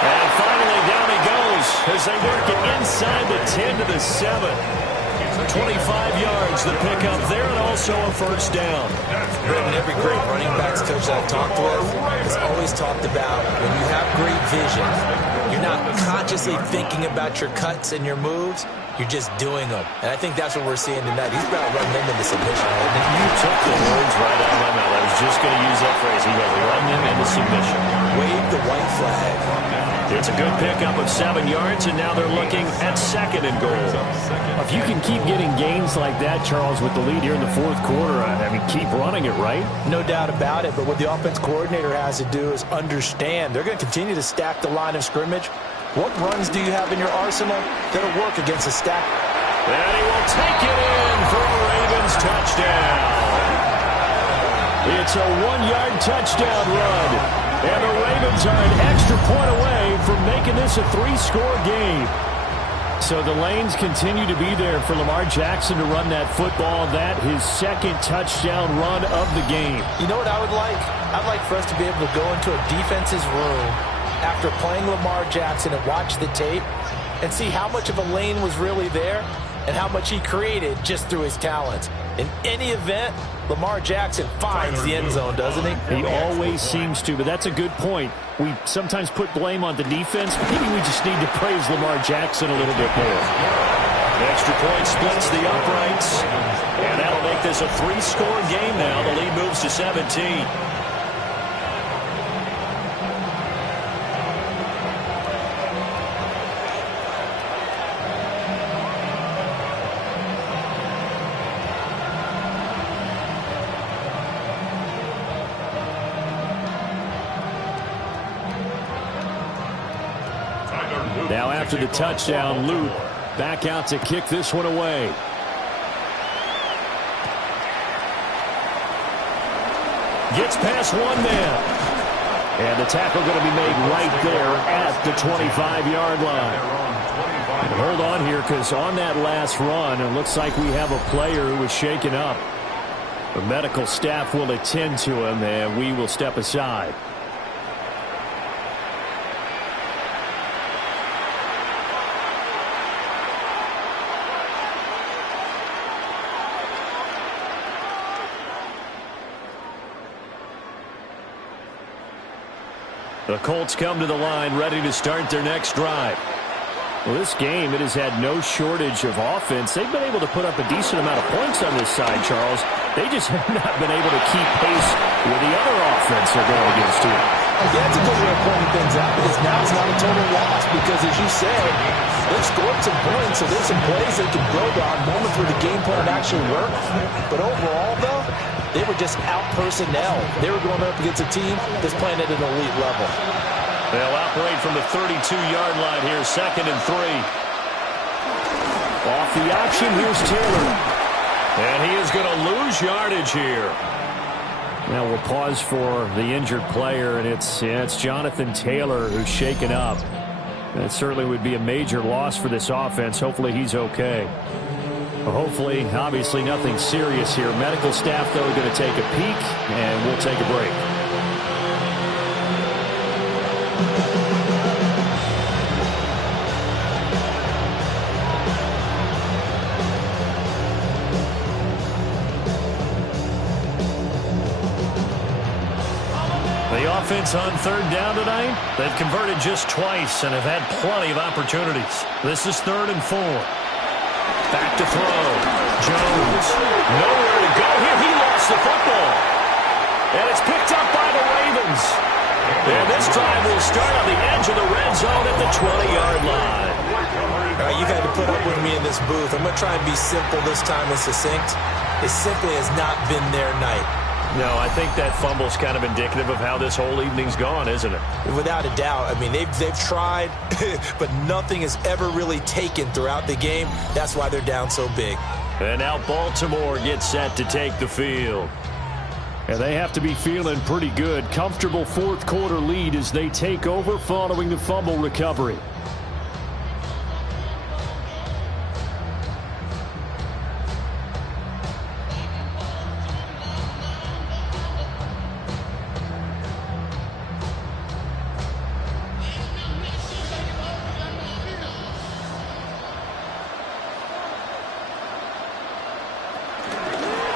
And finally, down he goes as they work it inside the 10 to the 7. 25 yards, the pickup there, and also a first down. Brandon, every great running backs coach that I've talked with has always talked about when you have great vision, you're not consciously thinking about your cuts and your moves. You're just doing them. And I think that's what we're seeing tonight. He's about to run them into submission. You took the words right out of my mouth. I was just going to use that phrase. He will run them into submission. Wave the white flag. It's a good pickup of 7 yards, and now they're looking at second and goal. If you can keep getting gains like that, Charles, with the lead here in the fourth quarter, I mean, keep running it, right? No doubt about it, but what the offense coordinator has to do is understand. They're going to continue to stack the line of scrimmage. What runs do you have in your arsenal that'll work against a stack? And he will take it in for a Ravens touchdown. It's a 1-yard touchdown run. And the Ravens are an extra point away from making this a 3-score game. So the lanes continue to be there for Lamar Jackson to run that football. That his second touchdown run of the game. You know what I would like? I'd like for us to be able to go into a defense's room after playing Lamar Jackson and watch the tape and see how much of a lane was really there and how much he created just through his talents. In any event, Lamar Jackson finds the end zone, doesn't he? He always seems to, but that's a good point. We sometimes put blame on the defense. Maybe we just need to praise Lamar Jackson a little bit more. The extra point splits the uprights, and that'll make this a 3-score game now. The lead moves to 17. Now after the touchdown, Luke back out to kick this one away. Gets past one man. And the tackle going to be made right there at the 25-yard line. Hold on here, because on that last run, it looks like we have a player who was shaken up. The medical staff will attend to him, and we will step aside. The Colts come to the line ready to start their next drive. Well, this game, it has had no shortage of offense. They've been able to put up a decent amount of points on this side, Charles. They just have not been able to keep pace with the other offense they're going against here. Yeah, that's a good way of pointing things out, because now it's not a total loss, because as you said, they've scored some points, so there's some plays they can build on, moments where the game plan actually worked. But overall, though, they were just out-personnel. They were going up against a team that's playing at an elite level. They'll operate from the 32-yard line here, 2nd and 3. Off the option, here's Taylor. And he is going to lose yardage here. Now we'll pause for the injured player, and it's Jonathan Taylor who's shaken up. That certainly would be a major loss for this offense. Hopefully he's okay. Hopefully, obviously nothing serious here. Medical staff, though, are going to take a peek, and we'll take a break. The offense on 3rd down tonight, they've converted just twice and have had plenty of opportunities. This is 3rd and 4. Back to throw. Jones. Nowhere to go here. He lost the football. And it's picked up by the Ravens. And this drive will start on the edge of the red zone at the 20-yard line. All right, you've had to put up with me in this booth. I'm going to try and be simple this time and succinct. It simply has not been their night. No, I think that fumble's kind of indicative of how this whole evening's gone, isn't it? Without a doubt. I mean, they've tried, but nothing has ever really taken throughout the game. That's why they're down so big. And now Baltimore gets set to take the field. And they have to be feeling pretty good. Comfortable 4th quarter lead as they take over following the fumble recovery.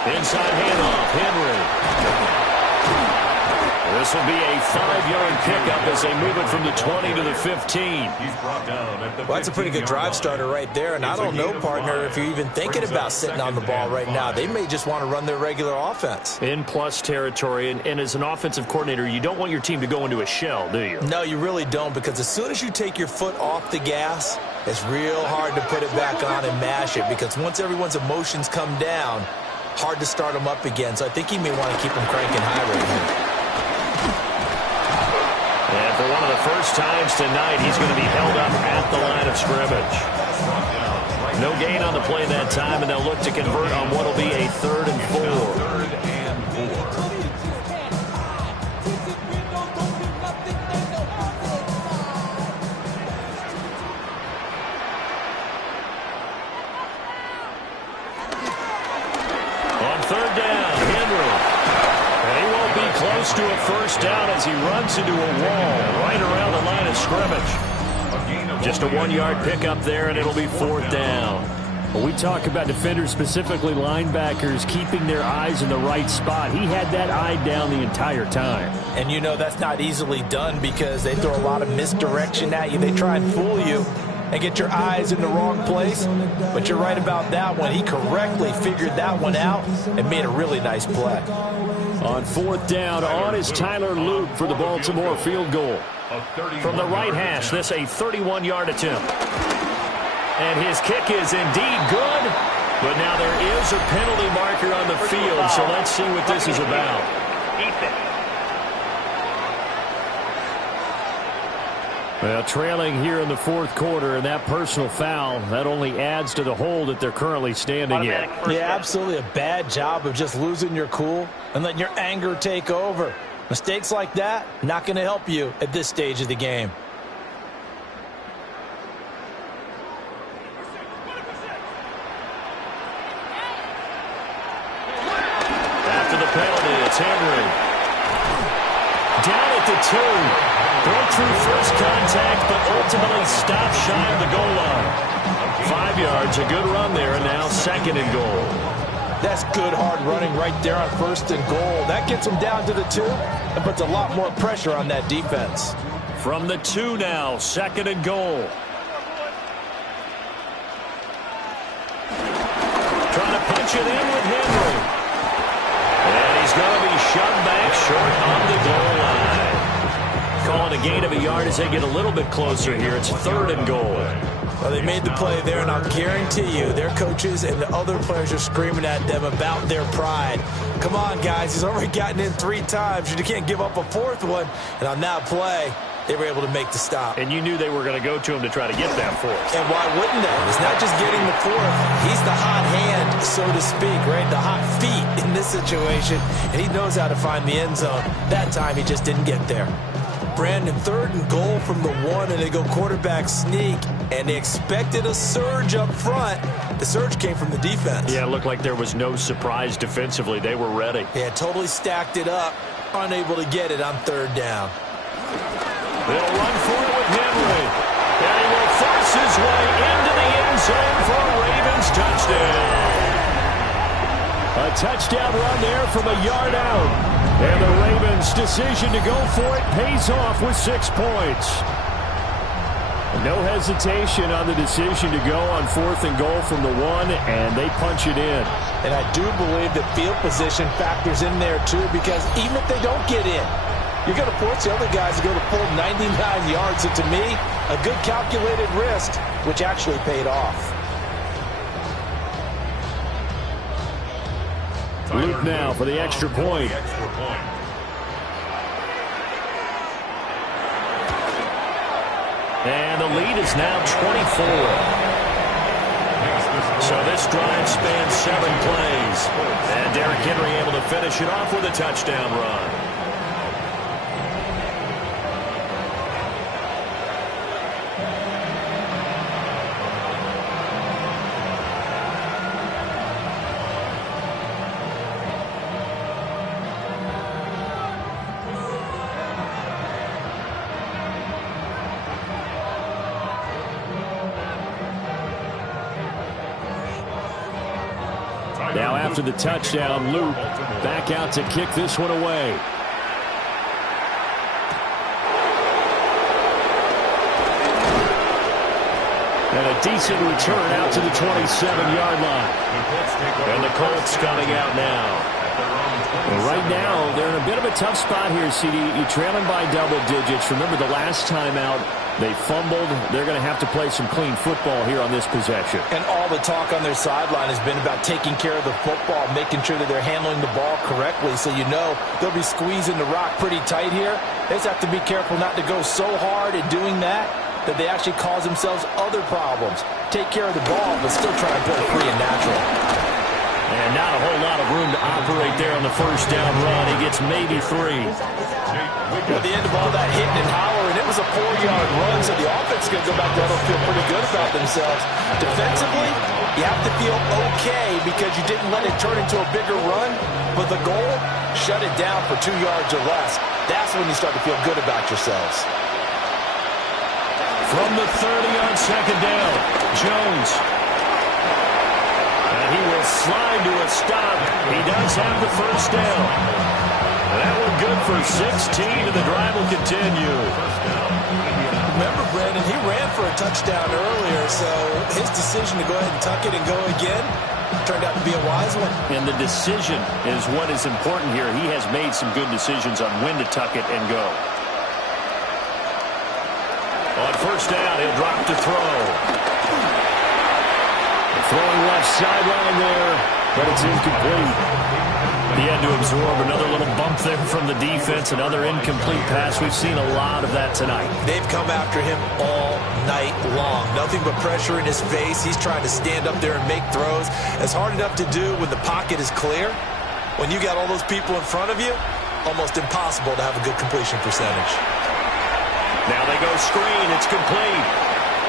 Inside handoff, Henry. This will be a 5-yard pickup as they move it from the 20 to the 15. Well, that's a pretty good drive starter right there. And I don't know, partner, if you're even thinking about sitting on the ball right now. They may just want to run their regular offense. In plus territory. And as an offensive coordinator, you don't want your team to go into a shell, do you? No, you really don't, because as soon as you take your foot off the gas, it's real hard to put it back on and mash it, because once everyone's emotions come down, hard to start them up again. So I think he may want to keep them cranking high right now. And for one of the first times tonight, he's going to be held up at the line of scrimmage. No gain on the play that time, and they'll look to convert on what will be a 3rd and 4. On 3rd down, Henry. And he won't be close to a first down as he runs into a wall right around the line of scrimmage. Just a 1-yard pickup there, and it'll be 4th down. Well, we talk about defenders, specifically linebackers, keeping their eyes in the right spot. He had that eye down the entire time. And you know that's not easily done, because they throw a lot of misdirection at you. They try and fool you and get your eyes in the wrong place. But you're right about that one. He correctly figured that one out and made a really nice play. On 4th down, on is Tyler Luke for the Baltimore field goal. From the right hash, this a 31-yard attempt. And his kick is indeed good, but now there is a penalty marker on the field, so let's see what this is about. Well, trailing here in the fourth quarter, and that personal foul, that only adds to the hole that they're currently standing in. Yeah, absolutely a bad job of just losing your cool and letting your anger take over. Mistakes like that, not going to help you at this stage of the game. After the penalty, it's Henry. Down at the 2. Broke through first contact, but ultimately stopped shy of the goal line. 5 yards, a good run there, and now second and goal. That's good hard running right there on first and goal. That gets them down to the 2 and puts a lot more pressure on that defense. From the 2 now, second and goal. Trying to punch it in with Henry. And he's going to be shoved back short on the goal line. Calling a gain of a yard as they get a little bit closer here. It's third and goal. Well, they made the play there, and I'll guarantee you their coaches and the other players are screaming at them about their pride. Come on, guys. He's already gotten in 3 times. You can't give up a 4th one. And on that play, they were able to make the stop. And you knew they were going to go to him to try to get that 4th. And why wouldn't they? It's not just getting the 4th. He's the hot hand, so to speak, right? The hot feet in this situation. And he knows how to find the end zone. That time, he just didn't get there. Brandon, third and goal from the 1, and they go quarterback sneak, and they expected a surge up front. The surge came from the defense. Yeah, it looked like there was no surprise defensively. They were ready. Yeah, totally stacked it up, unable to get it on third down. They'll run for it with Henry, and he will force his way into the end zone for a Ravens touchdown. A touchdown run there from a yard out. And the Ravens' decision to go for it pays off with 6 points. No hesitation on the decision to go on 4th and goal from the 1, and they punch it in. And I do believe that field position factors in there, too, because even if they don't get in, you're going to force the other guys to go the full 99 yards. So to me, a good calculated risk, which actually paid off. Luke now for the extra point. And the lead is now 24. So this drive spans 7 plays. And Derrick Henry able to finish it off with a touchdown run. Now after the touchdown, Luke back out to kick this one away. And a decent return out to the 27-yard line. And the Colts coming out now. Well, right now, they're in a bit of a tough spot here, CD. You're trailing by double digits. Remember the last time out, they fumbled. They're going to have to play some clean football here on this possession. And all the talk on their sideline has been about taking care of the football, making sure that they're handling the ball correctly. So you know they'll be squeezing the rock pretty tight here. They just have to be careful not to go so hard at doing that they actually cause themselves other problems. Take care of the ball, but still try and play free and natural. And not a whole lot of room to operate there on the first down run. He gets maybe 3. At the end of all that hitting and hollering, it was a 4-yard run, so the offense is going to go back there and feel pretty good about themselves. Defensively, you have to feel okay because you didn't let it turn into a bigger run, but the goal, shut it down for 2 yards or less. That's when you start to feel good about yourselves. From the 30 on second down, Jones. And he will slide to a stop. He does have the first down. That one good for 16, and the drive will continue. Remember, Brandon, he ran for a touchdown earlier, so his decision to go ahead and tuck it and go again turned out to be a wise one. And the decision is what is important here. He has made some good decisions on when to tuck it and go. On first down, he'll drop to throw. Throwing left sideline there, but it's incomplete. He had to absorb another little bump there from the defense, another incomplete pass. We've seen a lot of that tonight. They've come after him all night long. Nothing but pressure in his face. He's trying to stand up there and make throws. It's hard enough to do when the pocket is clear. When you got all those people in front of you, almost impossible to have a good completion percentage. Now they go screen. It's complete.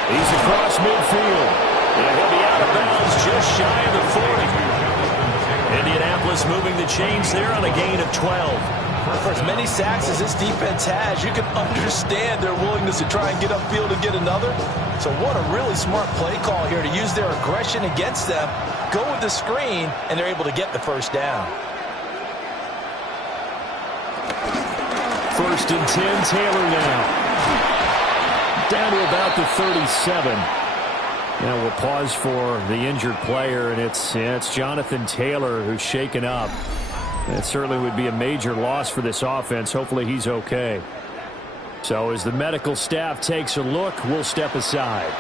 He's across midfield. And he'll be out of bounds just shy of the 40. Indianapolis moving the chains there on a gain of 12. For as many sacks as this defense has, you can understand their willingness to try and get upfield and get another. So what a really smart play call here to use their aggression against them, go with the screen, and they're able to get the first down. First and 10, Taylor now. Down to about the 37. Now we'll pause for the injured player, and it's Jonathan Taylor who's shaken up. That certainly would be a major loss for this offense. Hopefully he's okay. So as the medical staff takes a look, we'll step aside.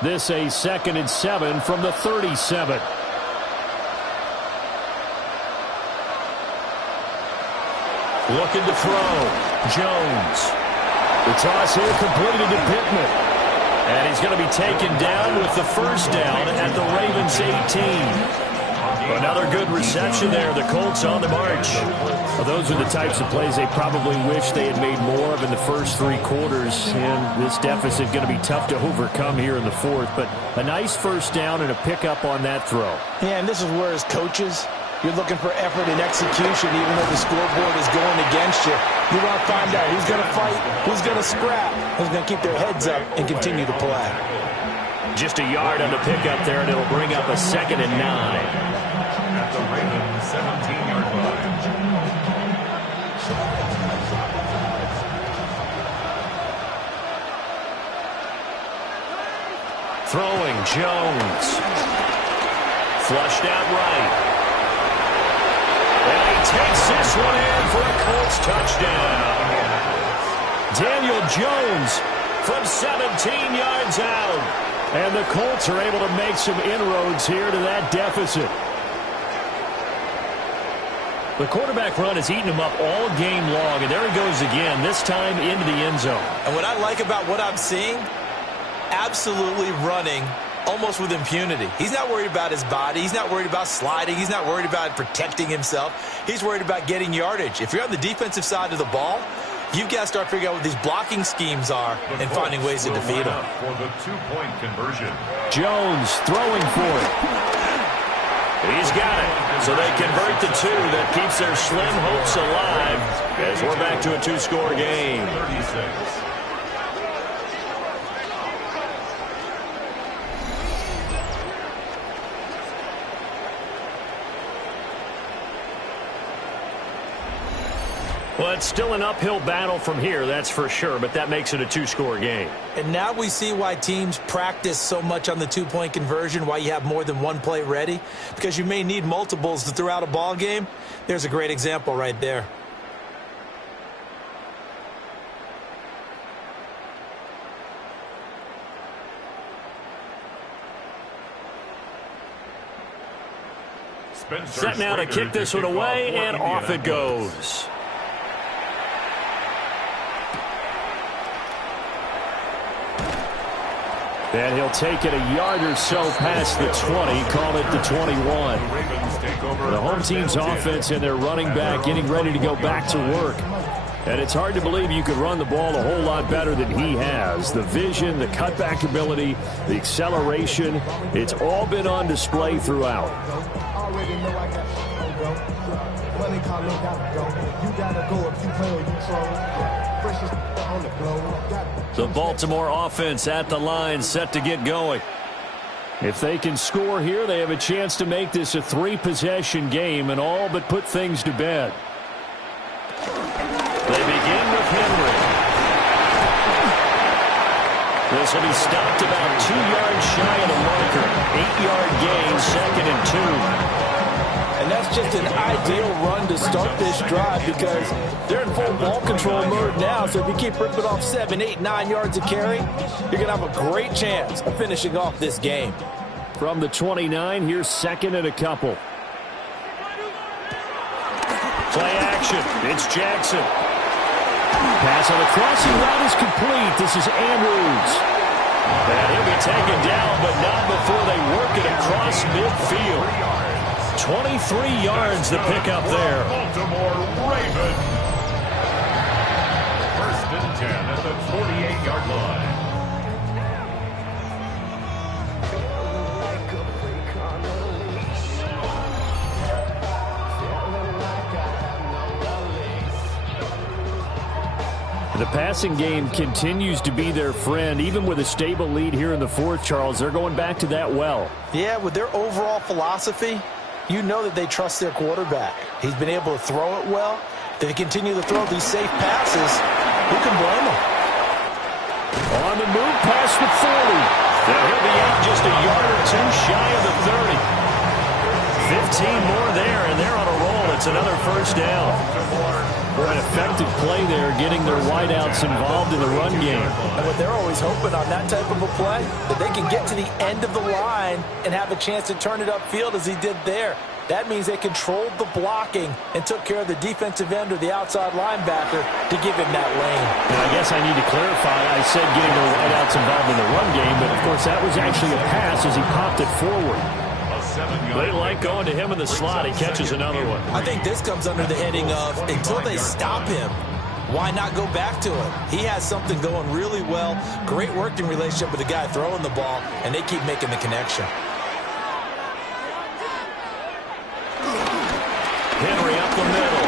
This a 2nd and 7 from the 37. Looking to throw. Jones. The toss here completed to Pittman. And he's going to be taken down with the first down at the Ravens 18. Another good reception there. The Colts on the march. Well, those are the types of plays they probably wish they had made more of in the first 3 quarters. And this deficit going to be tough to overcome here in the 4th. But a nice first down and a pickup on that throw. Yeah, and this is where as coaches, you're looking for effort and execution even though the scoreboard is going against you. You want to find out who's going to fight, who's going to scrap, who's going to keep their heads up and continue to play. Just a yard on the pickup there, and it'll bring up a 2nd and 9. At the Ravens 17-yard line. Throwing, Jones. Flushed out right. And he takes this one in for a Colts touchdown. Daniel Jones from 17 yards out. And the Colts are able to make some inroads here to that deficit. The quarterback run has eaten him up all game long, and there he goes again, this time into the end zone. And what I like about what I'm seeing, absolutely running almost with impunity. He's not worried about his body. He's not worried about sliding. He's not worried about protecting himself. He's worried about getting yardage. If you're on the defensive side of the ball, you've got to start figuring out what these blocking schemes are and finding ways to defeat them. For the 2-point conversion. Jones throwing for it. He's got it. So they convert the 2. That keeps their slim hopes alive as we're back to a 2-score game. 36. Well, it's still an uphill battle from here, that's for sure, but that makes it a 2-score game. And now we see why teams practice so much on the 2-point conversion, why you have more than one play ready, because you may need multiples to throw out a ball game. There's a great example right there. Set now to kick this one away, and off it goes. And he'll take it a yard or so past the 20, call it the 21. The home team's offense and their running back getting ready to go back to work. And it's hard to believe you could run the ball a whole lot better than he has. The vision, the cutback ability, the acceleration, it's all been on display throughout. The Baltimore offense at the line, set to get going. If they can score here, they have a chance to make this a 3-possession game and all but put things to bed. They begin with Henry. This will be stopped about 2 yards shy of the marker. 8-yard gain, 2nd and 2. And that's just an ideal run to start this drive because they're in full ball control mode now. So if you keep ripping off 7, 8, 9 yards of carry, you're going to have a great chance of finishing off this game. From the 29, here's 2nd and a couple. Play action. It's Jackson. Pass on the crossing route is complete. This is Andrews. And he'll be taken down, but not before they work it across midfield. 23 yards to pick up there. Baltimore Ravens. 1st and 10 at the 48-yard line. The passing game continues to be their friend. Even with a stable lead here in the 4th, Charles, they're going back to that well. Yeah, with their overall philosophy, you know that they trust their quarterback. He's been able to throw it well. They continue to throw these safe passes. Who can blame them? On the move, pass with 40. Now he'll be out just a yard or 2 shy of the 30. 15 more there, and they're on a roll. It's another 1st down. An effective play there, getting their wideouts involved in the run game. And what they're always hoping on that type of a play, that they can get to the end of the line and have a chance to turn it upfield as he did there. That means they controlled the blocking and took care of the defensive end or the outside linebacker to give him that lane. Now, I guess I need to clarify. I said getting their wideouts involved in the run game, but of course that was actually a pass as he popped it forward. They like going to him in the slot. He catches another one. I think this comes under the heading of until they stop him, why not go back to him? He has something going really well. Great working relationship with the guy throwing the ball, and they keep making the connection. Henry up the middle.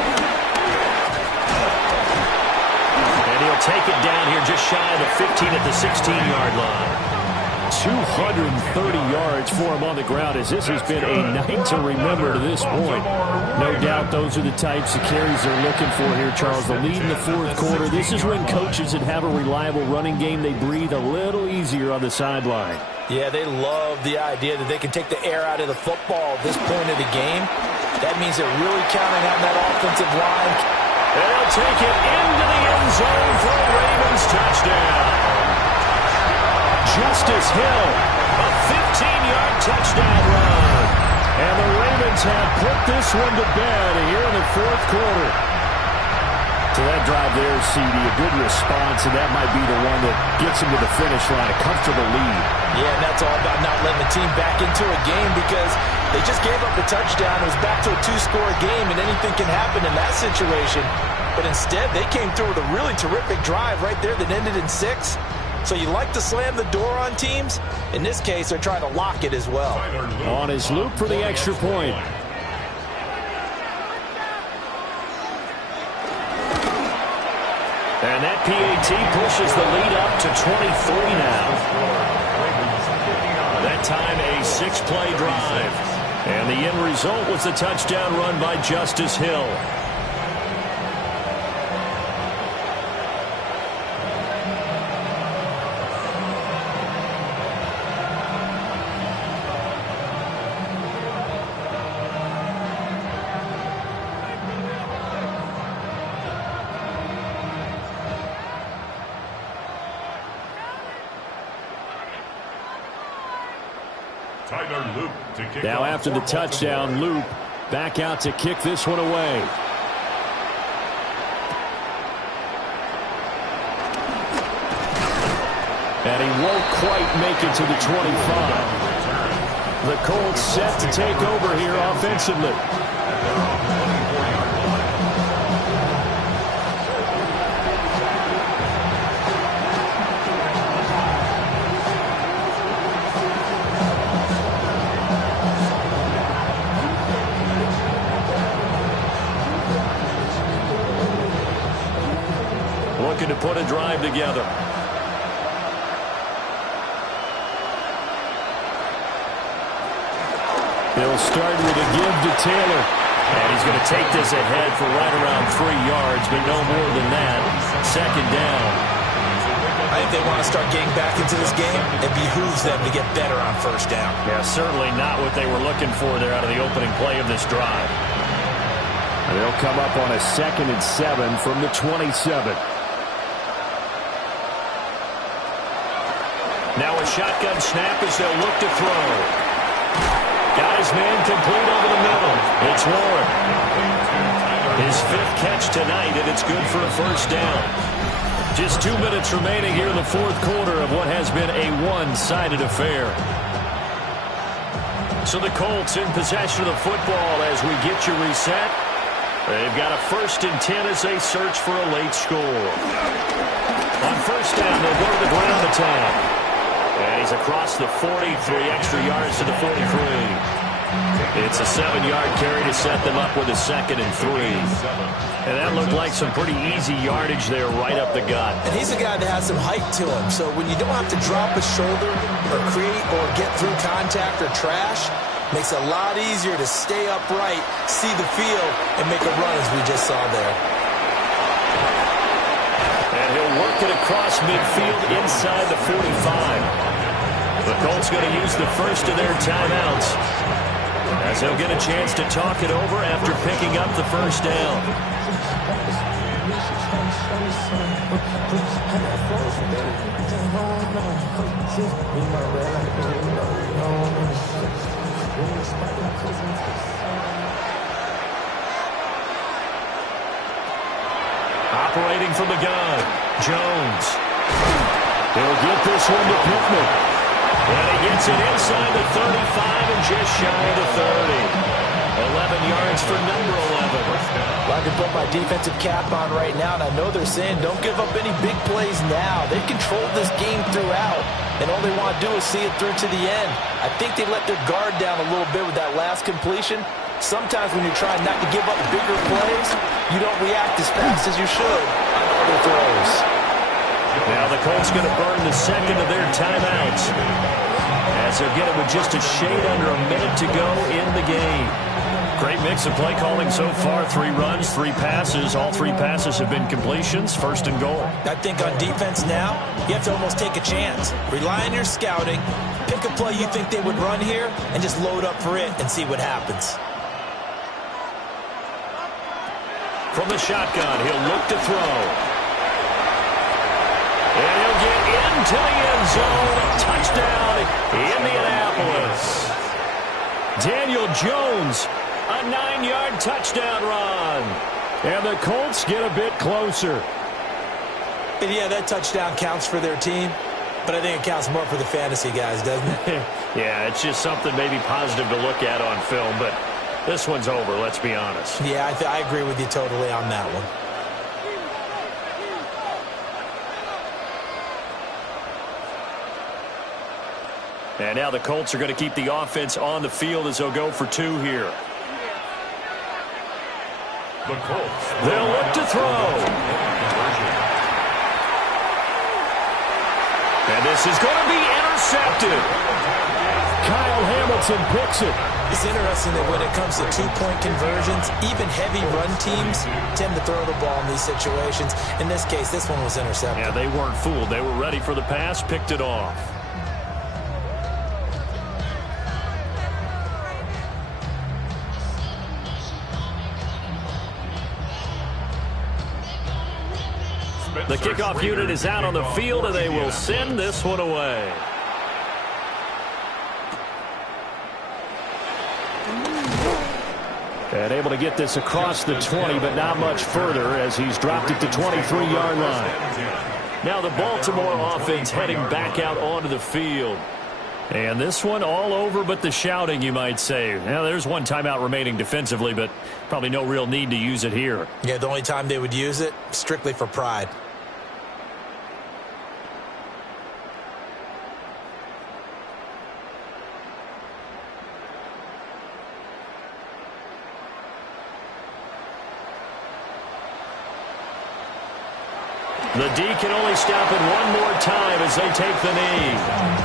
And he'll take it down here just shy of the 15 at the 16-yard line. 230 yards for him on the ground as this has been a night to remember to this point. No doubt those are the types of carries they're looking for here, Charles. The lead in the 4th quarter. This is when coaches that have a reliable running game, they breathe a little easier on the sideline. Yeah, they love the idea that they can take the air out of the football at this point of the game. That means they're really counting on that offensive line. And they'll take it into the end zone for a Ravens touchdown. Justice Hill, a 15-yard touchdown run. And the Ravens have put this one to bed here in the 4th quarter. So that drive there, CD, a good response, and that might be the one that gets him to the finish line, a comfortable lead. Yeah, and that's all about not letting the team back into a game because they just gave up a touchdown. It was back to a 2-score game, and anything can happen in that situation. But instead, they came through with a really terrific drive right there that ended in 6. So you like to slam the door on teams. In this case, they're trying to lock it as well. On his loop for the extra point. And that PAT pushes the lead up to 23 now. That time a 6-play drive. And the end result was the touchdown run by Justice Hill. Now after the touchdown, Loop back out to kick this one away. And he won't quite make it to the 25. The Colts set to take over here offensively. Looking to put a drive together. He'll start with a give to Taylor. And he's going to take this ahead for right around 3 yards, but no more than that. 2nd down. I think they want to start getting back into this game. It behooves them to get better on first down. Yeah, certainly not what they were looking for there out of the opening play of this drive. And they'll come up on a 2nd and 7 from the 27. Now a shotgun snap as they'll look to throw. Got his man complete over the middle. It's Warren. His 5th catch tonight, and it's good for a first down. Just 2 minutes remaining here in the 4th quarter of what has been a one-sided affair. So the Colts in possession of the football as we get you reset. They've got a 1st and 10 as they search for a late score. On first down, they'll go to the ground attack. And he's across the 40, 3 extra yards to the 43. It's a 7-yard carry to set them up with a 2nd and 3. And that looked like some pretty easy yardage there right up the gut. And he's a guy that has some height to him, so when you don't have to drop a shoulder or create or get through contact or trash, makes it a lot easier to stay upright, see the field, and make a run as we just saw there. And he'll work it across midfield inside the 45. The Colts going to use the first of their timeouts as they'll get a chance to talk it over after picking up the first down. Operating from the gun, Jones. He'll get this one to Pittman. And he gets it inside the 35 and just shy of the 30. 11 yards for number 11. Well, I can put my defensive cap on right now, and I know they're saying don't give up any big plays now. They've controlled this game throughout, and all they want to do is see it through to the end. I think they let their guard down a little bit with that last completion. Sometimes when you're trying not to give up bigger plays, you don't react as fast as you should on other throws. Now the Colts going to burn the 2nd of their timeouts as they'll get it with just a shade under a minute to go in the game. Great mix of play calling so far. 3 runs, 3 passes. All 3 passes have been completions. 1st and goal. I think on defense now, you have to almost take a chance. Rely on your scouting. Pick a play you think they would run here and just load up for it and see what happens. From the shotgun, he'll look to throw. And he'll get into the end zone. Touchdown, Indianapolis. Daniel Jones, a 9-yard touchdown run. And the Colts get a bit closer. And yeah, that touchdown counts for their team, but I think it counts more for the fantasy guys, doesn't it? Yeah, it's just something maybe positive to look at on film, but this one's over, let's be honest. Yeah, I agree with you totally on that one. And now the Colts are going to keep the offense on the field as they'll go for 2 here. The Colts. They'll look to throw. And this is going to be intercepted. Kyle Hamilton picks it. It's interesting that when it comes to 2-point conversions, even heavy run teams tend to throw the ball in these situations. In this case, this one was intercepted. Yeah, they weren't fooled. They were ready for the pass, picked it off. The kickoff unit is out on the field, and they will send this one away. And able to get this across the 20, but not much further as he's dropped it to 23-yard line. Now the Baltimore offense heading back out onto the field. And this one all over but the shouting, you might say. Now, there's one timeout remaining defensively, but probably no real need to use it here. Yeah, the only time they would use it, strictly for pride. The D can only stop it one more time as they take the knee.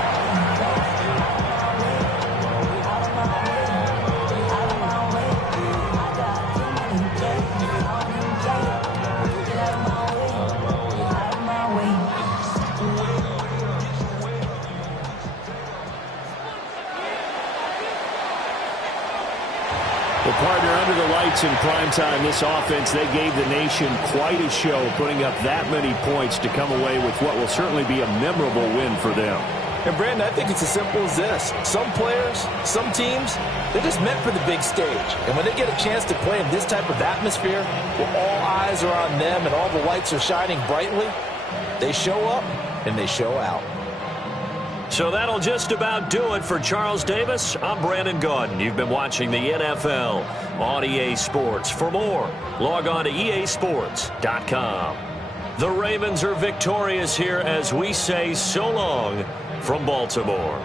partner, under the lights in primetime, this offense, they gave the nation quite a show, putting up that many points to come away with what will certainly be a memorable win for them. And, Brandon, I think it's as simple as this. Some players, some teams, they're just meant for the big stage. And when they get a chance to play in this type of atmosphere, where all eyes are on them and all the lights are shining brightly, they show up and they show out. So that'll just about do it for Charles Davis. I'm Brandon Gaudin. You've been watching the NFL on EA Sports. For more, log on to easports.com. The Ravens are victorious here as we say so long from Baltimore.